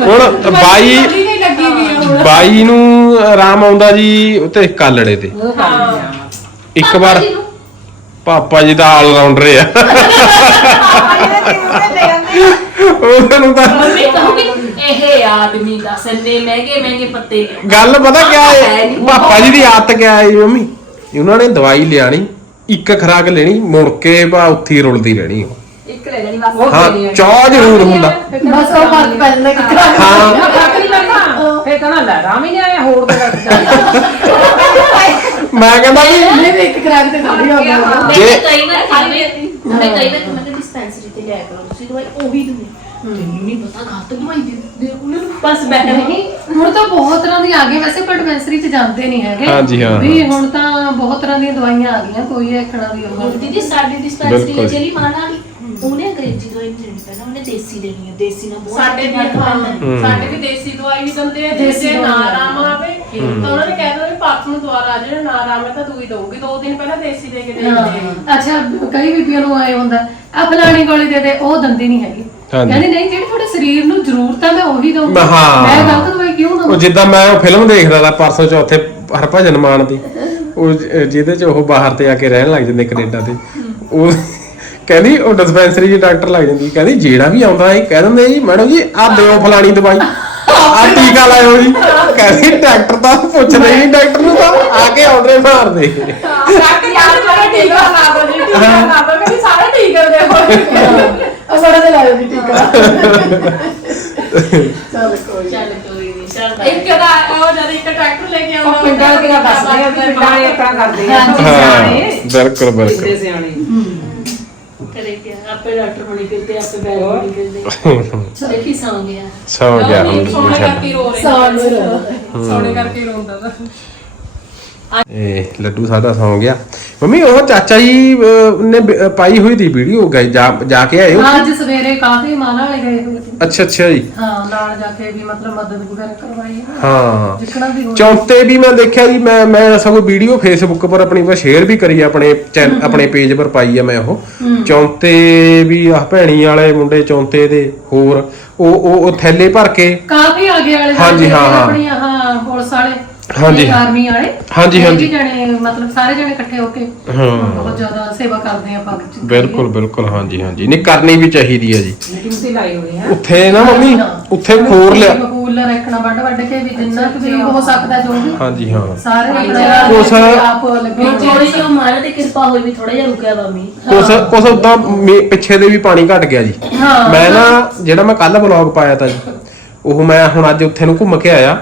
ਹੁਣ ਬਾਈ ਲੱਗੀ ਨਹੀਂ ਲੱਗੀ ਵੀ ਆ ਹੁਣ। ਬਾਈ ਨੂੰ ਆਰਾਮ ਆਉਂਦਾ ਜੀ ਉਹ ਤੇ ਕਾਲੜੇ ਤੇ ਇੱਕ ਵਾਰ ਪਾਪਾ ਜੀ ਦਾ ਆਲ ਰਾਉਂਡਰ ਆ। ਉਹਨਾਂ ਨੂੰ ਤਾਂ ਮੰਮੀ ਕਹੂਗੀ ਇਹ ਆਦਮੀ ਦਾ ਸੰਨੇ ਮਹਿੰਗੇ ਮਹਿੰਗੇ ਪੱਤੇ ਗੱਲ ਪਤਾ ਕਿਆ ਹੈ ਪਾਪਾ ਜੀ ਦੀ ਆਦਤ ਕਿਆ ਹੈ ਜੀ ਮੰਮੀ? ਉਹਨਾਂ ਨੇ ਦਵਾਈ ਲਿਆਣੀ ਇੱਕ ਖਰਾਕ ਲੈਣੀ ਮੁੜ ਕੇ ਬਾ ਉੱਥੇ ਹੀ ਰੁਲਦੀ ਰਹਿਣੀ ਉਹ। ਇੱਕ ਲੈ ਜਾਣੀ ਬਸ। ਉਹ ਹਾਂ ਚਾਹ ਜ਼ਰੂਰ ਹੁੰਦਾ। ਬਸ ਉਹ ਫ਼ਰਕ ਪੈ ਜਾਂਦਾ ਕਿ ਹਾਂ ਪੈਂਦਾ ਫੇਰ ਕਹਣਾ ਲੈ ਰਾਮ ਹੀ ਨਹੀਂ ਆਇਆ ਹੋਰ ਦੇ ਡਾਕਟਰ ਮੈਂ ਕਹਿੰਦਾ ਵੀ ਨਹੀਂ ਵੀ ਇੱਕ ਕਰਾਕ ਤੇ ਥੋੜੀ ਹੋ ਮੈਂ ਜੇ- ਕਈ ਵਾਰ ਖਾਵੇ ਮੈਂ ਕਈ ਵਾਰ ਮੈਂ ਡਿਸਪੈਂਸਰੀ ਤੇ ਲਿਆ ਕਰੋ ਤੁਸੀਂ ਦਵਾਈ ਉਹੀ ਦਿੰਦੇ ਤੈਨੂੰ ਨਹੀਂ ਪਤਾ ਘੱਟ ਦਵਾਈ ਦੇ ਦੇ ਉਹਨਾਂ ਨੂੰ ਬਸ ਬੈਠ ਨਹੀਂ ਹੁਣ ਤਾਂ ਬਹੁਤ ਤਰ੍ਹਾਂ ਦੀ ਆ ਗਈ ਵੈਸੇ ਪਰ ਡਿਸਪੈਂਸਰੀ ਚ ਜਾਂਦੇ ਨਹੀਂ ਹੈਗੇ। ਹਾਂਜੀ, ਹਾਂ, ਵੀ ਹੁਣ ਤਾਂ ਬਹੁਤ ਤਰ੍ਹਾਂ ਦੀਆਂ ਦਵਾਈਆਂ ਆ ਗਈਆਂ ਕੋਈ ਐਕਣਾ ਦੀ ਉਹ ਦੀਦੀ ਸਾਡੀ ਡਿਸਪੈਂਸਰੀ ਬਿਲਕੁਲ। ਜਿਹੜੀ ਮਾਂ ਵਾਲੀ ਉਹਨੇ ਅੰਗਰੇਜ਼ੀ ਦਵਾਈ ਨਹੀਂ ਦੇਣੀ ਪਹਿਲਾਂ ਉਹਨੇ ਦੇਸੀ ਦੇਣੀ ਹੈ ਦੇਸੀ ਨਾਲ ਬਹੁਤ ਸਾਡੇ ਵੀ ਫ਼ਰਕ ਪੈਂਦਾ ਹੈ। ਹੂੰ। ਸਾਡੇ ਵੀ ਦੇਸੀ ਦਵਾਈ ਵੀ ਦਿੰਦੇ ਆ ਜੇ ਦੇਸੀ ਜੇ ਨਾ ਦਵਾਈ। ਆਰਾਮ ਆਵੇ ਤਾਂ ਉਹਨਾਂ ਨੇ ਕਹਿ ਦਿੱਤਾ ਵੀ ਪਰਸ ਨੂੰ ਦੁਬਾਰਾ ਆ ਜਾਣਾ ਨਾ ਆਰਾਮ ਹੈ ਤਾਂ ਦੂਈ ਦਊਗੀ ਦੋ ਦਿਨ ਪਹਿਲਾਂ ਦੇਸੀ ਦੇ ਕੇ ਦੇ ਦਿੰਦੇ ਆ ਅੱਛਾ ਕਈ ਬੀਬੀਆਂ ਨੂੰ ਆਏ ਹੁੰਦਾ ਆ ਫਲਾਣੀ ਗੋਲੀ ਦੇ ਦੇ ਉਹ ਦੰਦੀ ਨਹੀਂ ਹੈਗੀ ਹਾਂਜੀ। ਕਹਿੰਦੇ ਨਹੀਂ ਜਿਹੜੀ ਤੁਹਾਡੇ ਸਰੀਰ ਨੂੰ ਜ਼ਰੂਰਤ ਆ ਮੈਂ ਉਹੀ ਦਊਂਗੀ ਮੈਂ- ਹਾਂ। ਮੈਂ ਗਲਤ ਦਵਾਈ ਕਿਉਂ ਉਹ ਦਵਾਂ ਜਿੱਦਾਂ ਮੈਂ ਉਹ ਫਿਲਮ ਦੇਖਦਾ ਦਾ ਪਰਸੋਂ ਚੌਥੇ ਹਰਭਜਨ ਮਾਨ ਦੀ ਉਹ ਜ- ਜਿਹਦੇ ਚ ਉਹ ਬਾਹਰ ਤੇ ਆ ਕੇ ਰਹਿਣ ਲੱਗ ਜਾਂਦੇ ਕੈਨੇਡਾ ਤੇ ਉਹ ਕਹਿੰਦੀ ਉਹ ਡਿਸਪੈਂਸਰੀ 'ਚ ਡਾਕਟਰ ਲੱਗ ਜਾਂਦੀ ਕਹਿੰਦੀ ਜਿਹੜਾ ਵੀ ਆਉਂਦਾ ਇਹ ਕਹਿ ਦਿੰਦੇ ਜੀ ਮੈਡਮ ਜੀ ਆ ਦਿਓ ਫਲਾਣੀ ਦਵਾਈ ਆ ਟੀਕਾ ਲਾਇਓ ਜੀ। ਕਹਿੰਦੀ ਡਾਕਟਰ ਤਾਂ ਪੁੱਛਦੇ ਨਹੀਂ ਡਾਕਟਰ ਨੂੰ ਤਾਂ ਆ ਕੇ ਆਰਡਰ ਮਾਰਦੇ। ਡਾਕਟਰ ਯਾਰ ਮੇਰਾ ਟੀਕਾ ਲਾ ਦੋ ਜੀ ਟੀਕਾ ਲਾ ਦੋ ਕਹਿੰਦੀ ਸਾਰੇ ਟੀਕੇ ਦੇ ਹੋਏ ਉਹ ਬੜਾ ਜਿਹਾ ਲਾਇਆ ਜੀ ਟੀਕਾ ਚੱਲ ਕੋਈ ਚੱਲ ਕੋਈ ਨਹੀਂ ਚੱਲ ਇੱਕ ਦਾ ਉਹ ਜਦ ਇੱਕ ਟਰੈਕਟਰ ਲੈ ਕੇ ਆਉਂਦਾ ਉਹ ਪਿੰਡਾਂ ਦੀਆਂ ਦੱਸਦੇ ਆ ਵੀ ਪਿੰਡਾਂ ਵਾਲੇ ਇਤਰਾ ਕਰਦੇ ਆ। ਹਾਂ ਸਿਆਣੇ ਬਿਲਕੁਲ। ਬਿਲਕੁਲ ਸਿਆਣੇ। ਕਰੇ ਕਿ ਆਪੇ ਡਾਕਟਰ ਬਣੀ ਫਿਰਦੇ ਆਪੇ ਬੈਠ ਬਣੀ ਫਿਰਦੇ। ਦੇਖੀ ਸੌਂ ਗਿਆ। ਸੌ ਗਿਆ। ਹੁਣ ਸੋਨੇ ਕਰਕੇ ਰੋ ਰਹੇ ਰੋਂਦਾ ਵਾ। ਇਹ ਲੱਡੂ ਸਾਡਾ ਸੌਂ ਗਿਆ। ਮੰਮੀ ਉਹ ਚਾਚਾ ਜੀ ਅਹ, ਨੇ ਬ- ਪਾਈ ਹੋਈ ਦੀ ਵੀਡੀਓ ਗਏ ਜਾ ਜਾ ਕੇ ਆਏ ਹੋ ਅੱਜ ਸਵੇਰੇ ਕਾਫੀ ਮਾਲਾ ਵਾਲੇ ਗਏ ਹੋਏ ਸੀ। ਅੱਛਾ ਅੱਛਾ ਜੀ। ਹਾਂ ਨਾਲ ਜਾ ਕੇ ਵੀ ਮਤਲਬ ਮਦਦ ਵਗੈਰਾ ਕਰਵਾਈ ਹੈ। ਹਾਂ। ਜਿੱਕਣਾ ਵੀ ਹੋਇਆ। ਚੌਂਤੇ ਵੀ ਮੈਂ ਦੇਖਿਆ ਜੀ ਮੈਂ ਮੈਂ ਸਗੋਂ ਵੀਡੀਓ ਫੇਸਬੁੱਕ ਪਰ ਆਪਣੀ ਸ਼ੇਅਰ ਵੀ ਕਰੀ ਆ, ਆਪਣੇ ਚੈਨ- ਆਪਣੇ ਪੇਜ ਪਰ ਪਾਈ ਆ ਮੈਂ ਉਹ। ਚੌਂਤੇ ਵੀ ਆ ਭੈਣੀ ਵਾਲੇ ਮੁੰਡੇ ਚੌਂਤੇ ਦੇ ਹੋਰ ਉਹ ਉਹ ਉਹ ਥੈਲੇ ਭਰ ਕੇ ਕਾਫੀ ਆਗੇ ਵਾਲੇ ਹਾਂਜੀ, ਹਾਂ, ਹਾਂ ਪੁਲਿਸ ਵਾਲੇ। ਹਾਂਜੀ। ਤੇ ਆਰਮੀ ਵਾਲੇ ਹਾਂਜੀ, ਹਾਂਜੀ। ਜਣੇ ਮਤਲਬ ਸਾਰੇ ਜਣੇ ਇਕੱਠੇ ਹੋ ਕੇ ਹਾਂ। ਬਹੁਤ ਜ਼ਿਆਦਾ ਸੇਵਾ ਕਰਦੇ ਆ ਪੱਗ ਚ ਬਿਲਕੁਲ ਬਿਲਕੁਲ ਹਾਂਜੀ ਹਾਂਜੀ। ਨਹੀਂ ਕਰਨੀ ਵੀ ਚਾਹੀਦੀ ਹੈ ਜੀ। ਮੀਟਿੰਗ ਤੇ ਲਾਈ ਹੋਈ ਆ। ਉੱਥੇ ਨਾ ਮੰਮੀ ਉੱਥੇ ਖੋਰ ਲਿਆ। ਮਕੂਲ ਰੱਖਣਾ ਵੱਡ ਵੱਡ ਕੇ ਵੀ ਜਿੰਨਾ ਕੁ ਵੀ ਹੋ ਸਕਦਾ ਜੋ ਵੀ। ਹਾਂਜੀ ਹਾਂ। ਸਾਰੇ ਕੁਛ- ਆਪ ਲੱਗੇ ਹੁਣ ਥੋੜੀ ਜਿਹੀ ਮਹਾਰਾਜ ਦੀ ਕਿਰਪਾ ਹੋਈ ਵੀ ਥੋੜਾ ਜਿਹਾ ਰੁਕਿਆ ਵਾ ਮੀਂਹ। ਕੁਛ ਕੁਛ ਉਦਾਂ ਮੇ- ਪਿੱਛੇ ਦੇ ਵੀ ਪਾਣੀ ਘਟ ਗਿਆ ਜੀ। ਹਾਂ ਮੈਂ ਨਾ ਜਿਹੜਾ ਮੈਂ ਕੱਲ ਵਲੌਗ ਪਾਇਆ ਤਾ ਜੀ ਉਹ ਮੈਂ ਹੁਣ ਅੱਜ ਉੱਥੇ ਨੂੰ ਘੁੰਮ ਕੇ ਆਇਆ।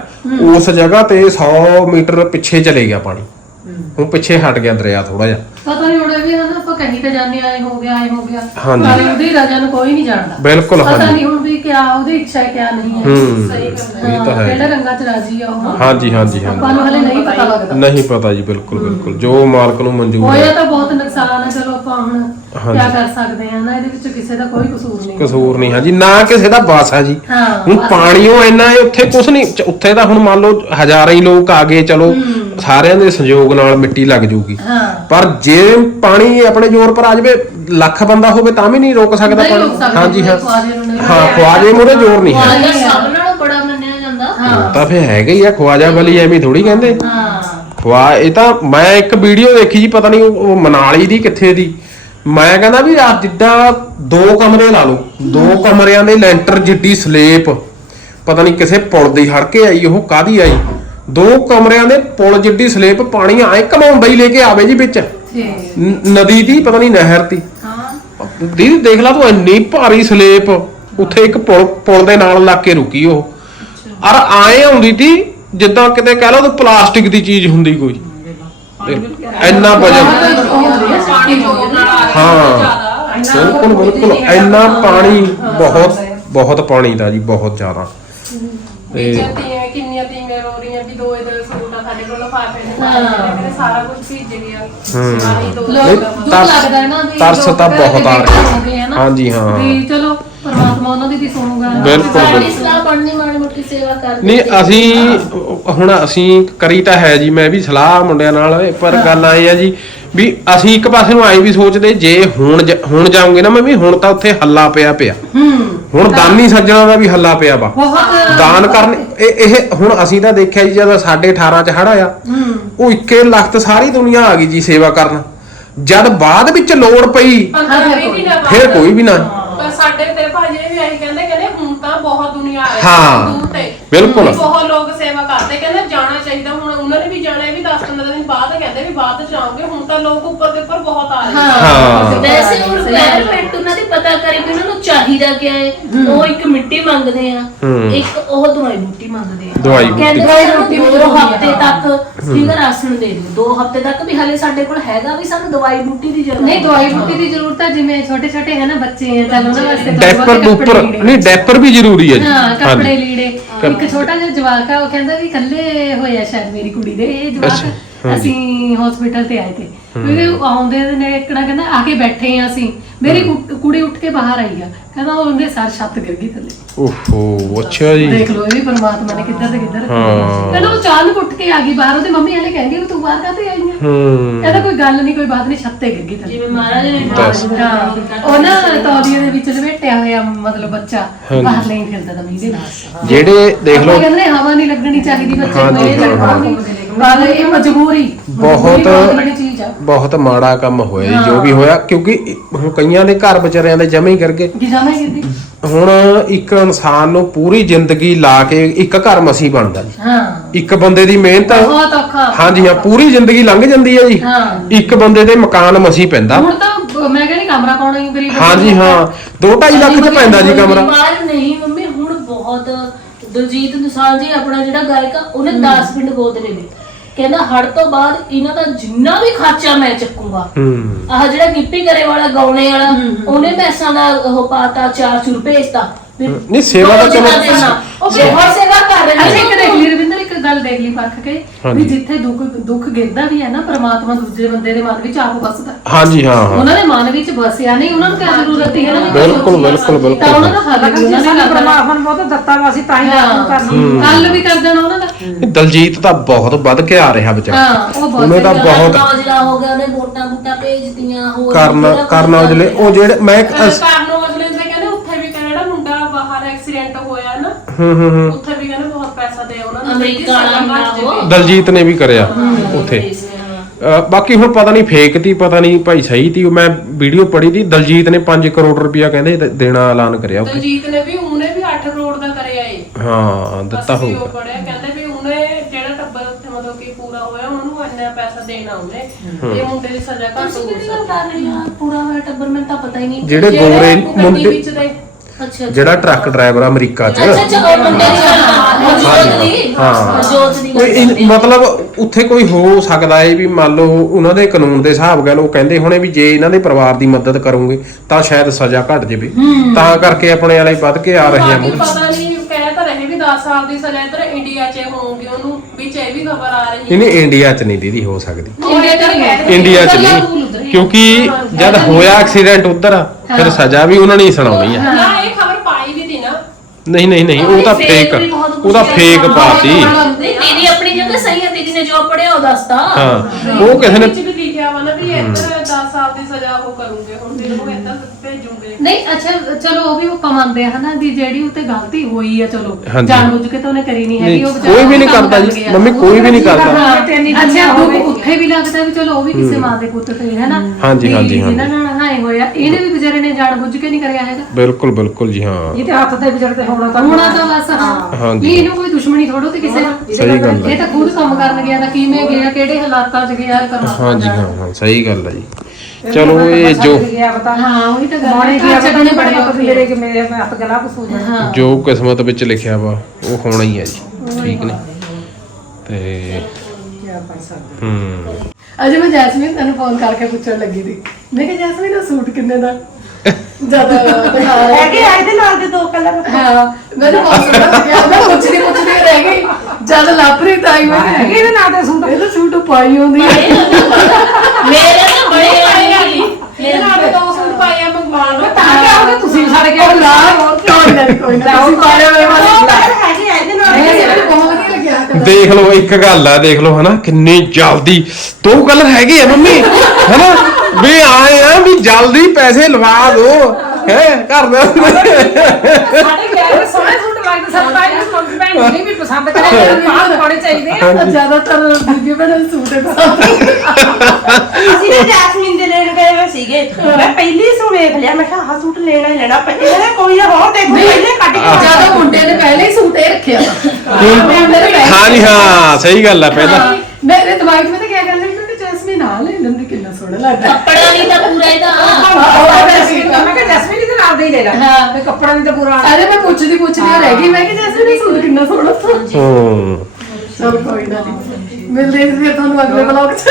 ਉਸ ਜਗ੍ਹਾ ਤੇ 100 ਮੀਟਰ ਪਿੱਛੇ ਚਲੇ ਗਿਆ ਪਾਣੀ। ਹੁਣ ਪਿੱਛੇ ਹਟ ਗਿਆ ਦਰਿਆ ਥੋੜਾ ਜਿਹਾ। ਪਤਾ ਨਹੀਂ ਹੁਣ ਵੀ ਹਨਾ ਆਪਾਂ ਕਹੀਂ ਤੇ ਜਾਂਦੇ ਆਏ ਹੋ ਗਿਆ ਆਏ ਹੋ ਗਿਆ। ਹਾਂਜੀ। ਪਰ ਉਹਦੀ ਰਜਾ ਨੂੰ ਕੋਈ ਨਹੀਂ ਜਾਣਦਾ। ਬਿਲਕੁਲ ਪਤਾ ਹਾਂਜੀ। ਨਹੀਂ ਹੁਣ ਵੀ ਕਿਆ ਉਹਦੀ ਇੱਛਾ ਹੈ ਕਿਆ ਨਹੀਂ ਹੈ। ਹੂੰ ਸਹੀ ਗੱਲ ਇਹ ਤਾਂ ਹੈ। ਕਿਹੜੇ ਰੰਗਾਂ ਚ ਰਾਜੀ ਆ ਉਹ? ਹਾਂਜੀ ਹਾਂਜੀ ਆਪਾਂ ਹਾਂਜੀ ਨੂੰ ਹਲੇ ਨਹੀਂ ਪਤਾ ਲੱਗਦਾ। ਨਹੀਂ ਪਤਾ ਜੀ ਬਿਲਕੁਲ ਬਿਲਕੁਲ। ਜੋ ਮਾਲਕ ਨੂੰ ਮਨਜ਼ੂਰ ਹੋਇਆ ਹੈ। ਤਾਂ ਬਹੁਤ ਨੁਕਸਾਨ ਹੈ ਚਲੋ ਆਪਾਂ ਹੁਣ ਹਾਂਜੀ। ਕਿਆ ਕਰ ਸਕਦੇ ਆ ਨਾ ਇਹਦੇ ਵਿੱਚ ਕਿਸੇ ਦਾ ਕੋਈ ਕਸੂਰ ਨਹੀਂ। ਕਸੂਰ ਨਹੀਂ ਹਾਂਜੀ। ਨਾ ਕਿਸੇ ਦਾ ਬਾਸ ਆ ਜੀ। ਹਾਂ ਹੁਣ ਪਾਣੀਓ ਇੰਨਾ ਹੈ ਉੱਥੇ ਕੁਛ ਨਹੀਂ। ਚ- ਉੱਥੇ ਤਾਂ ਹੁਣ ਮੰਨ ਲਓ ਹਜ਼ਾਰਾਂ ਹੀ ਲੋਕ ਆ ਗਏ ਚਲੋ। ਸਾਰਿਆਂ ਦੇ ਸੰਯੋਗ ਨਾਲ ਮਿੱਟੀ ਲੱਗ ਜੂਗੀ। ਹਾਂ। ਪਰ ਜੇ ਪਾਣੀ ਆਪਣੇ ਜ਼ੋਰ ਪਰ ਆ ਜਾਵੇ ਲੱਖ ਬੰਦਾ ਹੋਵੇ ਤਾਂ ਵੀ ਨਹੀਂ ਰੋਕ ਸਕਦਾ ਨਹੀਂ ਰੋਕ ਪਾਣੀ ਸਕਦੇ ਹਾਂਜੀ ਹਾਂ। ਖਵਾਜੇ ਨੂੰ ਨਹੀਂ। ਹਾਂ ਖਵਾਜੇ ਮੂਰੇ ਜ਼ੋਰ ਨਹੀਂ ਹੈ। ਖਵਾਜਾ ਸਭ ਨਾਲੋਂ ਬੜਾ ਮੰਨਿਆ ਜਾਂਦਾ। ਹਾਂ ਤਾਂ ਫੇ ਹੈਗਾ ਹੀ ਆ ਖਵਾਜਾ ਬਲੀ ਐਵੇਂ ਥੋੜੀ ਕਹਿੰਦੇ। ਹਾਂ। ਖਵਾ ਇਹ ਤਾਂ ਮੈਂ ਇੱਕ ਵੀਡੀਓ ਦੇਖੀ ਜੀ ਪਤਾ ਨਹੀਂ ਉਹ ਉਹ ਮਨਾਲੀ ਦੀ ਕਿੱਥੇ ਦੀ। ਮੈਂ ਕਹਿੰਦਾ ਵੀ ਆ ਜਿੱਦਾਂ ਦੋ ਕਮਰੇ ਲਾ ਲਓ। ਦੋ ਕਮਰਿਆਂ ਦੇ ਲੈਂਟਰ ਜਿੱਡੀ ਸਲੇਪ। ਪਤਾ ਨਹੀਂ ਕਿਸੇ ਪੁਲ ਦੀ ਹੜ ਕੇ ਆਈ ਉਹ ਕਾਦੀ ਆਈ? ਦੋ ਕਮਰਿਆਂ ਦੇ ਪੁਲ ਜਿੱਡੀ ਸਲੇਪ ਪਾਣੀ ਐ ਘਮਾਉਂਦਾ ਹੀ ਲੈ ਕੇ ਆਵੇ ਜੀ ਵਿੱਚ। ਨ- ਨਦੀ ਦੀ ਪਤਾ ਨਹੀਂ ਨਹਿਰ ਦੀ। ਹਾਂ। ਦੀਦੀ ਦੇਖ ਲਾ ਤੂੰ ਇੰਨੀ ਭਾਰੀ ਸਲੇਪ ਉੱਥੇ ਇੱਕ ਪੁਲ ਪੁਲ ਦੇ ਨਾਲ ਲੱਗ ਕੇ ਰੁਕੀ ਉਹ। ਔਰ ਆਏ ਆਉਂਦੀ ਤੀ ਜਿੱਦਾਂ ਕਿਤੇ ਕਹਿ ਲਓ ਤਾਂ ਪਲਾਸਟਿਕ ਦੀ ਚੀਜ਼ ਹੁੰਦੀ ਕੋਈ। ਇੰਨਾ ਵਜਨ। ਪਾਣੀ ਜੋਰ ਨਾਲ ਆ ਰਿਹਾ ਹਾਂ। ਜ਼ਿਆਦਾ ਬਿਲਕੁਲ ਬਿਲਕੁਲ। ਇੰਨਾ ਪਾਣੀ ਬਹੁਤ ਬਹੁਤ ਪਾਣੀ ਦਾ ਜੀ ਬਹੁਤ ਜ਼ਿਆਦਾ। ਤੇ ਤੀਆਂ ਕਿੰਨੀਆਂ ਤੀਆਂ ਰੋ ਰਹੀਆਂ ਵੀ ਦੋ ਇਹਦੇ ਸੂਟ ਆ ਸਾਡੇ ਕੋਲ ਲਿਫਾਫੇ ਨੇ ਪਾਏ ਸਾਰਾ ਕੁਝ ਭਿੱਜ ਗਿਆ ਸਾਰੀ ਦੋ ਨਹੀਂ, ਦੁੱਖ ਤਰਸ- ਲੱਗਦਾ ਹੈ ਨਾ ਵੀ ਤਰਸ ਲੋਕ ਤਾਂ ਬਹੁਤ ਆ ਰਿਹਾ। ਹੈ ਨਾ। ਹਾਂਜੀ, ਹਾਂ, ਹਾਂ। ਵੀ ਚਲੋ ਪਰਮਾਤਮਾ ਉਹਨਾਂ ਦੀ ਵੀ ਸੁਣੂਗਾ ਬਿਲਕੁਲ, ਸਾਡੀ ਬਿਲਕੁਲ। ਸਲਾਹ ਬਣਨੀ ਮਾੜੀ ਮੋਟੀ ਸੇਵਾ ਕਰਦੇ ਨਹੀਂ ਅਸੀਂ ਹੁਣ ਅਸੀਂ ਕਰੀ ਤਾਂ ਹੈ ਜੀ ਮੈਂ ਵੀ ਸਲਾਹ ਮੁੰਡਿਆਂ ਨਾਲ ਪਰ ਗੱਲ ਆਏ ਆ ਜੀ ਵੀ ਅਸੀਂ ਇੱਕ ਪਾਸੇ ਨੂੰ ਆਏ ਵੀ ਸੋਚਦੇ ਜੇ ਹੁਣ ਜ- ਹੁਣ ਜਾਉਂਗੇ ਨਾ ਮੈਂ ਵੀ ਹੁਣ ਤਾਂ ਉੱਥੇ ਹੱਲਾ ਪਿਆ ਪਿਆ। ਹੂੰ। ਹੁਣ ਦਾਨੀ ਸੱਜਣਾ ਦਾ ਵੀ ਹੱਲਾ ਪਿਆ ਵਾ। ਬਹੁਤ ਦਾਨ ਕਰਨ ਇਹ ਇਹ ਹੁਣ ਅਸੀਂ ਤਾਂ ਦੇਖਿਆ ਜੀ ਜਦੋਂ ਸਾਡੇ 18 ਚ ਹੜ ਆਇਆ ਹੂੰ। ਉਹ ਇੱਕੇ ਲਖਤ ਸਾਰੀ ਦੁਨੀਆ ਆ ਗਈ ਜੀ ਸੇਵਾ ਕਰਨ। ਜਦ ਬਾਅਦ ਵਿੱਚ ਲੋੜ ਪਈ ਫਿਰ ਕੋਈ ਵੀ ਨਾ। ਪਰ ਸਾਡੇ ਤੇਰੇ ਭਾਜੀ ਨੇ ਵੀ ਆਹੀ ਕਹਿੰਦੇ ਕਹਿੰਦੇ ਤਾਂ ਬਹੁਤ ਦੁਨੀਆ ਆ ਰਹੀ ਹਾਂ। ਦੂਰ ਤੇ ਬਿਲਕੁਲ। ਬਹੁਤ ਲੋਕ ਸੇਵਾ ਕਰਦੇ ਕਹਿੰਦੇ ਜਾਣਾ ਚਾਹੀਦਾ ਹੁਣ ਉਹਨਾਂ ਨੇ ਵੀ ਜਾਣਾ ਇਹ ਵੀ 10 15 ਦਿਨ ਬਾਅਦ ਕਹਿੰਦੇ ਵੀ ਬਾਅਦ ਚ ਜਾਓਗੇ ਹੁਣ ਤਾਂ ਲੋਕ ਉੱਪਰ ਦੇ ਉੱਪਰ ਬਹੁਤ ਆ ਰਹੇ ਨੇ। ਹਾਂ ਵੈਸੇ ਉਹ ਰਿਕੁਆਇਰਮੈਂਟ ਉਹਨਾਂ ਦੀ ਪਤਾ ਕਰੀ ਵੀ ਉਹਨਾਂ ਨੂੰ ਚਾਹੀਦਾ ਕੀ ਹੈ ਉਹ ਇੱਕ ਮਿੱਟੀ ਮੰਗਦੇ ਆ ਹੂੰ। ਇੱਕ ਉਹ ਦਵਾਈ ਬੂਟੀ ਮੰਗਦੇ ਆ ਦਵਾਈ ਬੂਟੀ। ਕਹਿੰਦੇ ਦਵਾਈ ਬੂਟੀ ਦੋ ਆ। ਹਫ਼ਤੇ ਤੱਕ ਠੀਕ ਰਾਸ਼ਨ ਦੇ ਦਿਓ ਦੋ ਹਫ਼ਤੇ ਤੱਕ ਵੀ ਹਲੇ ਸਾਡੇ ਕੋਲ ਹੈਗਾ ਵੀ ਸਾਨੂੰ ਦਵਾਈ ਬੂਟੀ ਦੀ ਜ਼ਰੂਰਤ ਨਹੀਂ ਦਵਾਈ ਬੂਟੀ ਦੀ ਜ਼ਰੂਰਤ ਹੈ ਜਿਵੇਂ ਛੋਟੇ ਛੋਟੇ ਹੈ ਨਾ ਬੱਚੇ ਹੈ ਚੱਲ ਉਹਨਾਂ ਵਾਸਤੇ ਡੈਪਰ ਬਹੁਤ ਕੱਪੜੇ ਡੂਪਰ ਲੀੜੇ। ਨਹੀਂ ਡੈਪਰ ਵੀ ਜ਼ਰੂਰੀ ਹੈ ਜੀ। ਹਾਂ ਕੱਪੜੇ ਹਾਂਜੀ ਲੀੜੇ ਇੱਕ ਛੋਟਾ ਜਿਹਾ ਜਵਾਕ ਆ ਉਹ ਕਹਿੰਦਾ ਵੀ ਇਕੱਲੇ ਹੋਇਆ ਸ਼ਾਇਦ ਮੇਰੀ ਕੁੜੀ ਦੇ। ਇਹ ਅੱਛਾ, ਜਵਾਕ ਹਾਂਜੀ। ਅਸੀਂ ਹਸਪੀਟਲ ਤੇ ਆਏ ਤੇ। ਕਿਉਂਕਿ ਉਹ ਆਉਂਦੇ ਨੇ ਇੱਕੜਾ ਕਹਿੰਦਾ ਆ ਕੇ ਬੈਠੇ ਆ ਅਸੀਂ। ਮੇਰੀ ਕੁ- ਕੁੜੀ ਉੱਠ ਕੇ ਬਾਹਰ ਆਈ ਆ। ਕਹਿੰਦਾ ਉਹਦੇ ਸਰ ਛੱਤ ਗਿਰ ਗਈ ਥੱਲੇ। ਓਹੋ ਅੱਛਾ ਜੀ। ਦੇਖ ਲਓ ਇਹ ਵੀ ਪਰਮਾਤਮਾ ਨੇ ਕਿੱਧਰ ਤੇ ਕਿੱਧਰ ਹਾਂ। ਕਹਿੰਦਾ ਉਹ ਚਾਲ ਉੱਠ ਕੇ ਆ ਗਈ ਬਾਹਰ ਉਹਦੀ ਮੰਮੀ ਹਲੇ ਕਹਿੰਦੀ ਵੀ ਤੂੰ ਬਾਹਰ ਕਾਹਤੇ ਆਈ? ਹੂੰ। ਕਹਿੰਦਾ ਕੋਈ ਗੱਲ ਨਹੀਂ ਕੋਈ ਬਾਤ ਨਹੀਂ ਛੱਤ ਤੇ ਗਿਰ ਗਈ ਥੱਲੇ ਜਿਵੇਂ ਮਹਾਰਾਜ ਨੇ ਦੱਸ। ਹਾਂ ਉਹ ਨਾ ਤੌਲੀਏ ਦੇ ਵਿੱਚ ਲਪੇਟਿਆ ਹੋਇਆ ਮਤਲਬ ਬੱਚਾ। ਬਾਹਰ ਨਹੀਂ ਫਿਰਦਾ ਤਾਂ ਮੀਂਹ ਦੇ ਨਾਲ ਜਿਹੜੇ ਦੇਖ ਆਪਾਂ ਲਓ ਕਹਿੰਦੇ ਨੇ ਹਵਾ ਨਹੀਂ ਲੱਗਣੀ ਚਾਹੀਦੀ ਬੱਚੇ ਨੂੰ ਇਹ ਨਹੀਂ ਪਰ ਇਹ ਮਜਬੂਰੀ ਬਹੁਤ- ਚੀਜ਼ ਆ। ਬਹੁਤ ਮਾੜਾ ਕੰਮ ਹੋਇਆ ਜੀ ਜੋ ਵੀ ਹੋਇਆ ਕਿਉਂਕਿ ਹੁਣ ਕਈਆਂ ਦੇ ਘਰ ਵਿਚਾਰਿਆਂ ਦੇ ਜਮੇ ਹੀ ਕਰਕੇ ਕਿ ਕਿੱਦੀ ਹੁਣ ਇੱਕ ਇਨਸਾਨ ਨੂੰ ਪੂਰੀ ਜ਼ਿੰਦਗੀ ਲਾ ਕੇ ਇੱਕ ਘਰ ਮਸੀ ਬਣਦਾ ਜੀ। ਹਾਂ। ਇੱਕ ਬੰਦੇ ਦੀ ਮਿਹਨਤ ਬਹੁਤ ਔਖਾ। ਹਾਂਜੀ ਹਾਂ ਪੂਰੀ ਜ਼ਿੰਦਗੀ ਲੰਘ ਜਾਂਦੀ ਹੈ ਜੀ। ਹਾਂ। ਇੱਕ ਬੰਦੇ ਦੇ ਮਕਾਨ ਮਸੀ ਪੈਂਦਾ। ਹੁਣ ਤਾਂ ਮੈਂ ਕਹਿੰਦੀ ਕਮਰਾ ਪਾਉਣਾ ਹੀ ਗਰੀਬ ਹਾਂਜੀ ਹਾਂ 2.5 ਲੱਖ ਚ ਪੈਂਦਾ ਜੀ ਕਮਰਾ। ਬਾਹਰ ਨਹੀਂ ਮੰਮੀ ਹੁਣ ਬਹੁਤ ਦਲਜੀਤ ਦੁਸਾਂਝ ਜੀ ਆਪਣਾ ਜਿਹੜਾ ਗਾਇਕ ਆ ਉਹਨੇ 10 ਪਿੰਡ ਗੋਦ ਲੈ ਲਏ। ਕਹਿੰਦਾ ਹੜ ਤੋਂ ਬਾਅਦ ਇਹਨਾਂ ਦਾ ਜਿੰਨਾ ਵੀ ਖਰਚਾ ਮੈਂ ਚੱਕੂਗਾ। ਹੂੰ। ਆਹ ਜਿਹੜਾ ਗਿੱਪੀ ਕਰੇ ਵਾਲਾ ਗਾਉਣੇ ਵਾਲਾ ਉਹਨੇ ਪੈਸਾ ਦਾ ਉਹ ਪਾਤਾ 400 ਰੁਪਏ ਭੇਜਤਾ ਨਹੀਂ ਸੇਵਾ ਤਾਂ ਦੋ ਚਲੋ। ਉਹ ਬਹੁਤ ਸੇਵਾ ਕਰ ਰਹੇ ਅੱਛਾ ਨੇ ਇੱਕ ਦੇਖ ਲਈ ਰਵਿੰਦਰ ਇੱਕ ਗੱਲ ਦੇਖ ਲਈ ਪਰਖ ਕੇ ਵੀ ਹਾਂਜੀ। ਜਿੱਥੇ ਦੁੱਖ ਦੁੱਖ ਗਿਰਦਾ ਵੀ ਹੈ ਨਾ ਪ੍ਰਮਾਤਮਾ ਦੂਜੇ ਬੰਦੇ ਦੇ ਮਨ ਵਿੱਚ ਆਪ ਵਸਦਾ। ਹਾਂਜੀ ਹਾਂ ਹਾਂ। ਉਹਨਾਂ ਦੇ ਮਨ ਵਿੱਚ ਵਸਿਆ ਨਹੀਂ ਉਹਨਾਂ ਨੂੰ ਕਿਆ ਜ਼ਰੂਰਤ ਹੈ ਨਾ ਵੀ ਕੋਈ ਬਿਲਕੁਲ। ਬਿਲਕੁਲ ਬਿਲਕੁਲ ਤਾਂ ਉਹਨਾਂ ਦਾ ਹੱਲ ਵੀ ਉਹਨਾਂ ਨੇ ਪਰਮਾਤਮਾ ਨੇ ਬਹੁਤ ਦਿੱਤਾ ਵਾ ਅਸੀਂ ਤਾਂ ਹੀ ਲਾਗੂ ਕਰਨਾ। ਹੱਲ ਵੀ ਕਰ ਦੇਣਾ ਉਹਨਾਂ ਦਾ। ਦਲਜੀਤ ਤਾਂ ਬਹੁਤ ਵੱਧ ਕੇ ਆ ਰਿਹਾ ਵਿਚਾਰਾ। ਹਾਂ ਉਹ ਬਹੁਤ ਉਹਨੇ ਤਾਂ ਬਹੁਤ ਨੌਜਲਾ ਹੋ ਗਿਆ ਉਹਨੇ ਵੋਟਾਂ ਵੋਟਾਂ ਭੇਜਤੀਆਂ ਹੋਰ ਕਰਨ ਕਰਨ ਔਜਲੇ ਉਹ ਜਿਹੜੇ ਮੈਂ ਇੱਕ ਅਸ- ਕਾਰਨੋ ਅਗਲੇ ਦੇ ਕਹਿੰਦੇ ਉੱਥੇ ਵੀ ਕਹਿੰਦਾ ਮੁੰਡਾ ਬਾਹਰ ਐਕਸੀਡੈਂਟ ਹੋਇਆ ਨਾ ਹੂੰ ਹੂੰ ਹੂੰ। ਉੱਥੇ ਵੀ ਕਹਿੰਦੇ ਬਹੁਤ ਪੈਸਾ ਦੇ ਉਹਨਾਂ ਨੂੰ ਅਮਰੀਕਾ ਵਾਲਾ ਮੁੰਡਾ ਉਹ। ਦਲਜੀਤ ਨੇ ਵੀ ਕਰਿਆ ਉੱਥੇ। ਅ, ਬਾਕੀ ਹੁਣ ਪਤਾ ਨਹੀਂ ਫੇਕ ਤੀ ਪਤਾ ਨਹੀਂ ਭਾਈ ਸਹੀ ਤੀ। ਮੈਂ ਵੀਡੀਓ ਪੜ੍ਹੀ ਤੀ ਦਲਜੀਤ ਨੇ 5 ਕਰੋੜ ਰੁਪਇਆ ਕਹਿੰਦੇ ਦ- ਦੇਣਾ ਐਲਾਨ ਕਰਿਆ ਉੱਥੇ। ਦਲਜੀਤ ਨੇ ਵੀ ਉਹਨੇ ਵੀ 8 ਕਰੋੜ ਦਾ ਕਰਿਆ ਏ। ਹਾਂ ਦਿੱਤਾ ਅਸੀਂ ਵੀ ਉਹ ਹੋਊਗਾ। ਪੜਿਆ ਕਹਿੰਦੇ ਵੀ ਉਹਨੇ ਜਿਹੜਾ ਟੱਬਰ ਉੱਥੇ ਮਤਲਬ ਕਿ ਪੂਰਾ ਹੋਇਆ ਉਹਨੂੰ ਇੰਨਾ ਪੈਸਾ ਦੇਣਾ ਉਹਨੇ। ਤੇ ਮੁੰਡੇ ਦੀ ਸਜ਼ਾ ਘੱਟ ਤੁਸੀਂ ਕਿਹੜੀ ਗੱਲ ਕਰ ਰਹੇ ਪੂਰਾ ਹੋਇਆ ਟੱਬਰ ਮੈਨੂੰ ਤਾਂ ਪਤਾ ਹੀ ਨਹੀਂ। ਜਿਹੜੇ ਗੋਰੇ ਮੁੰਡੇ ਵਿੱਚ ਦੇ। ਅੱਛਾ। ਜਿਹੜਾ ਟਰੱਕ ਡਰਾਈਵਰ ਅਮਰੀਕਾ 'ਚ। ਅੱਛਾ ਅੱਛਾ ਉਹ ਮੁੰਡੇ ਦੀ ਗੱਲ ਹਾਂ। ਜੋਤ ਦੀ ਕੋਈ ਗੱਲ ਇਹ- ਮਤਲਬ ਉੱਥੇ ਕੋਈ ਹੋ ਸਕਦਾ ਹੈ ਵੀ ਮੰਨ ਲਓ ਉਹਨਾਂ ਦੇ ਕਾਨੂੰਨ ਦੇ ਹਿਸਾਬ ਨਾਲ ਉਹ ਕਹਿੰਦੇ ਹੋਣੇ ਵੀ ਜੇ ਇਹਨਾਂ ਦੇ ਪਰਿਵਾਰ ਦੀ ਮਦਦ ਕਰੋਗੇ ਤਾਂ ਸ਼ਾਇਦ ਸਜ਼ਾ ਘਟ ਜਾਵੇ। ਤਾਂ ਕਰਕੇ ਆਪਣੇ ਵਾਲੇ ਵੱਧ ਕੇ ਆ ਰਹੇ ਆ ਬਾਕੀ ਮੁੜ। ਪਤਾ ਨਹੀਂ ਕਹਿ ਤਾਂ ਰਹੇ ਵੀ 10 ਸਾਲ ਦੀ ਸਜ਼ਾ ਇਧਰ ਇੰਡੀਆ 'ਚ ਹੋਊਗੀ ਉਹਨੂੰ ਵਿੱਚ ਇਹ ਵੀ ਖਬਰ ਆ ਰਹੀ ਇਹਨੇ ਇੰਡੀਆ 'ਚ ਨਹੀਂ ਦੀਦੀ ਹੋ ਸਕਦੀ। ਇੰਡੀਆ ਚ ਨਹੀਂ ਹੈ। ਇੰਡੀਆ 'ਚ ਨਹੀਂ ਕਿਉਂਕਿ ਜਦ ਹੋਇਆ ਐਕਸੀਡੈਂਟ ਉੱਧਰ ਫਿਰ ਸਜ਼ਾ ਵੀ ਉਹਨਾਂ ਨੇ ਹੀ ਸੁਣਾਉਣੀ ਆ। ਨਾ ਇਹ ਖਬਰ ਪਾਈ ਵੀ ਦੀ ਨਾ। ਨਹੀਂ ਨਹੀਂ ਨਹੀਂ ਉਹ ਤਾਂ ਫੇਕ ਉਹਦਾ ਫੇਕ ਪਾਤੀ। ਦੀਦੀ ਆਪਣੀ ਜਗ੍ਹਾ ਸਹੀ ਹੈ ਦੀਦੀ ਨੇ ਜੋ ਪੜਿਆ ਉਹ ਦੱਸਦਾ ਹਾਂ ਉਹ ਕਿਸੇ ਨੇ ਵਿੱਚ ਵੀ ਲਿਖਿਆ ਵਾ ਨਾ ਵੀ ਇੱਧਰ 10 ਸਾਲ ਦੀ ਸਜ਼ਾ ਉਹ ਕਰੂਗੇ ਹੁਣ ਉਹ ਇੱਧਰ ਭੇਜੂਗੇ ਨਹੀਂ ਅੱਛਾ ਚਲੋ ਉਹ ਵੀ ਆਪਾਂ ਮੰਨਦੇ ਆ ਹਨਾ ਵੀ ਜਿਹੜੀ ਉੱਤੇ ਗਲਤੀ ਹੋਈ ਆ ਚਲੋ ਹਾਂਜੀ। ਜਾਣਬੁੱਝ ਕੇ ਤਾਂ ਉਹਨੇ ਕਰੀ ਨਹੀਂ ਹੈਗੀ ਨਹੀਂ, ਉਹ ਵਿਚਾਰਾ ਕੋਈ ਵੀ ਨਹੀਂ ਕੰਮ ਕਰਦਾ ਕਰ ਜੀ। ਗਿਆ। ਮੰਮੀ, ਕੋਈ ਵੀ ਨਹੀਂ ਕਰਦਾ। ਹਾਂ, ਤੇ ਇੰਨੀ ਅੱਛਾ ਦੁੱਖ ਹੋਵੇ। ਉੱਥੇ ਵੀ ਲੱਗਦਾ ਵੀ ਚਲੋ ਉਹ ਵੀ ਕਿਸੇ ਮਾਂ ਦੇ ਪੁੱਤ ਤੇ ਹੈ ਨਾ ਹਾਂਜੀ, ਵੀ ਹਾਂਜੀ, ਹਾਂਜੀ। ਜਿਨ੍ਹਾਂ ਨਾਲ ਹਾਏ ਹੋਇਆ ਇਹਨੇ ਵੀ ਵਿਚਾਰੇ ਨੇ ਜਾਣਬੁੱਝ ਕੇ ਨਹੀਂ ਕਰਿਆ ਹੈਗਾ ਬਿਲਕੁਲ ਬਿਲਕੁਲ ਜੀ ਹਾਂ ਇਹ ਤੇ ਹੱਥ ਤੇ ਵਿਚੜ ਤੇ ਹੋਣਾ ਤਾਂ ਹੋਣਾ ਤਾਂ ਬਸ ਹਾਂ ਹਾਂਜੀ। ਵੀ ਇਹਨੂੰ ਕੋਈ ਦੁਸ਼ਮਣੀ ਥੋੜੋ ਤੇ ਕਿਸੇ ਨਾਲ ਸਹੀ ਗੱਲ ਹੈ ਇਹ ਤਾਂ ਖੁਦ ਕੰਮ ਕਰਨ ਗਿਆ ਤਾਂ ਕਿਵੇਂ ਗਿਆ ਕਿਹੜੇ ਹਾਲਾਤਾਂ 'ਚ ਗਿਆ ਕਰਨਾ ਹਾਂਜੀ ਹਾਂ ਹਾਂ ਸਹੀ ਗੱਲ ਹੈ ਜੀ ਚਲੋ ਇਹ ਜੋ ਹਾਂ ਉਹੀ ਤਾਂ ਗੱਲ ਮਾਣੇ ਹੈ ਪਤਾ ਛੱਡਣੇ ਨਹੀਂ ਬੜੇ ਮੇਰੇ ਕਿ ਮੇਰੇ ਹੱਥ ਗਲਾ ਕੁ ਸੂਜ ਹਾਂ। ਜੋ ਕਿਸਮਤ ਵਿੱਚ ਲਿਖਿਆ ਵਾ ਉਹ ਹੋਣਾ ਹੀ ਹੈ ਜੀ। ਠੀਕ ਨੇ? ਤੇ ਕੀ ਕਰ ਸਕਦੇ ਹੂੰ। ਅਜੇ ਮੈਂ ਜੈਸਮੀਨ ਤੈਨੂੰ ਫੋਨ ਕਰਕੇ ਪੁੱਛਣ ਲੱਗੀ ਸੀ। ਮੈਂ ਕਿਹਾ ਜੈਸਮੀਨ ਉਹ ਸੂਟ ਕਿੰਨੇ ਦਾ? ਜਦ ਹੈਗੇ ਆ ਇਹਦੇ ਨਾਲ ਦੇ ਦੋ ਕਲਰ। ਹਾਂ ਮੈਨੂੰ ਬਹੁਤ ਸਮਝ ਗਿਆ ਮੈਂ ਪੁੱਛਦੀ ਪੁੱਛਦੀ ਰਹਿ ਗਈ। ਜਦ ਲਾਪਰੀ ਤਾਈ ਮੈਂ ਕਿਹਾ, ਹੈਗੇ ਇਹਦੇ ਨਾਲ ਦੇ ਸੂਟ। ਇਹ ਤਾਂ ਸੂਟ ਪਾਈ ਹੁੰਦੀ ਹੈ। ਮੇਰੇ ਤਾਂ ਬੜੇ ਆਏ ਇਹਦੇ ਨਾਲ ਦੇ ਦੋ ਸੂਟ ਪਾਏ ਆ ਮੰਗਵਾਉਣ ਨੂੰ ਤਾਂ ਕਿ ਆਉਂਦੇ ਤੁਸੀਂ ਵੀ ਸਾਡੇ ਉਹ ਕੇ ਲਾ ਕੋਈ ਨਾ ਕੋਈ ਨਾ ਤੁਸੀਂ ਪਾਏ ਹੋਏ ਵਾਲੀ ਕਲਰ ਹੈਗੇ ਆ ਇਹਦੇ ਨਾਲ ਨਹੀਂ ਮੈਨੂੰ ਬਹੁਤ ਵਧੀਆ ਲੱਗਿਆ ਕਲਰ। ਦੇਖ ਲਓ ਇੱਕ ਗੱਲ ਆ ਦੇਖ ਲਓ ਹਨਾ ਕਿੰਨੀ ਜਲਦੀ। ਦੋ ਕਲਰ ਹੈਗੇ ਆ ਮੰਮੀ ਹਨਾ ਵੀ ਆਏ ਆ ਵੀ ਜਲਦੀ ਪੈਸੇ ਲਵਾ ਦੋ ਹੈ ਘਰ ਦੇ। ਸਾਡੇ ਗੈਰ ਸੋਹਣੇ ਸੂਟ ਲੱਗਦੇ ਸਭ ਪਾਈ ਨੂੰ ਮੰਗ ਭੈਣ ਜੀ ਵੀ ਪਸੰਦ ਕਰੇ ਬਾਹਰ ਪਾਉਣੇ ਚਾਹੀਦੇ ਆ। ਜ਼ਿਆਦਾਤਰ ਬੀਬੀ ਬਣੇ ਸੂਟ ਹੈ ਪਸੰਦ। ਅਸੀਂ ਨਾ ਜੈਸਮੀਨ ਦੇ ਲੈਣ ਗਏ ਹੋਏ ਸੀਗੇ। ਮੈਂ ਪਹਿਲੀ ਸੂ ਵੇਖ ਲਿਆ ਮੈਂ ਕਿਹਾ ਆਹ ਸੂਟ ਲੈਣਾ ਹੀ ਲੈਣਾ ਪਰ ਇਹਨੇ ਕੋਈ ਹੋਰ ਦੇਖੋ ਪਹਿਲੇ ਕੱਢ ਕੇ ਜਦੋਂ ਮੁੰਡੇ ਨੇ ਪਹਿਲੇ ਹੀ ਸੂਟ ਇਹ ਰੱਖਿਆ ਮੁੰਡੇ ਨੇ ਪਹਿਲੇ ਹਾਂਜੀ ਹਾਂ ਸਹੀ ਗੱਲ ਆ ਪਹਿਲਾਂ। ਮੇਰੇ ਦਿਮਾਗ 'ਚ ਮੈਂ ਤਾਂ ਕਿਆ ਗੱਲ ਹੈ ਕਿ ਜੈਸਮੀਨ ਆ ਲੈ ਲੈਂਦੀ ਕਿੰਨਾ ਸੋਹਣਾ ਲੱਗਦਾ। ਕੱਪੜਾ ਨਹੀਂ ਤਾਂ ਪੂਰਾ ਇਹਦਾ। ਮੈਂ ਕਿਹਾ ਜਸਮੀਨ ਦੇ ਨਾਲ ਦੇ ਹੀ ਲੈ ਲੈ। ਹਾਂ। ਤੇ ਕੱਪੜਾ ਨਹੀਂ ਤਾਂ ਪੂਰਾ ਅਰੇ ਮੈਂ ਪੁੱਛਦੀ ਪੁੱਛਦੀ ਰਹਿ ਗਈ ਮੈਂ ਕਿ ਜੈਸਮੀਨ ਇਹ ਸੂਟ ਕਿੰਨਾ ਸੋਹਣਾ। ਸੀ ਹੂੰ। ਚਲ ਕੋਈ ਨਾ। ਨਹੀਂ ਮਿਲਦੇ ਹਾਂ ਫਿਰ ਤੁਹਾਨੂੰ ਅਗਲੇ ਵਲੌਗ 'ਚ।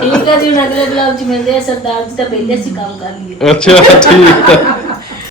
ਠੀਕ ਹੈ ਜੀ ਹੁਣ ਅਗਲੇ ਬਲੌਗ ਚ ਮਿਲਦੇ ਆ ਸਰਦਾਰ ਜੀ ਤਾਂ ਪਹਿਲੇ ਅਸੀਂ ਕੰਮ ਕਰ ਲਈਏ। ਅੱਛਾ ਠੀਕ ਆ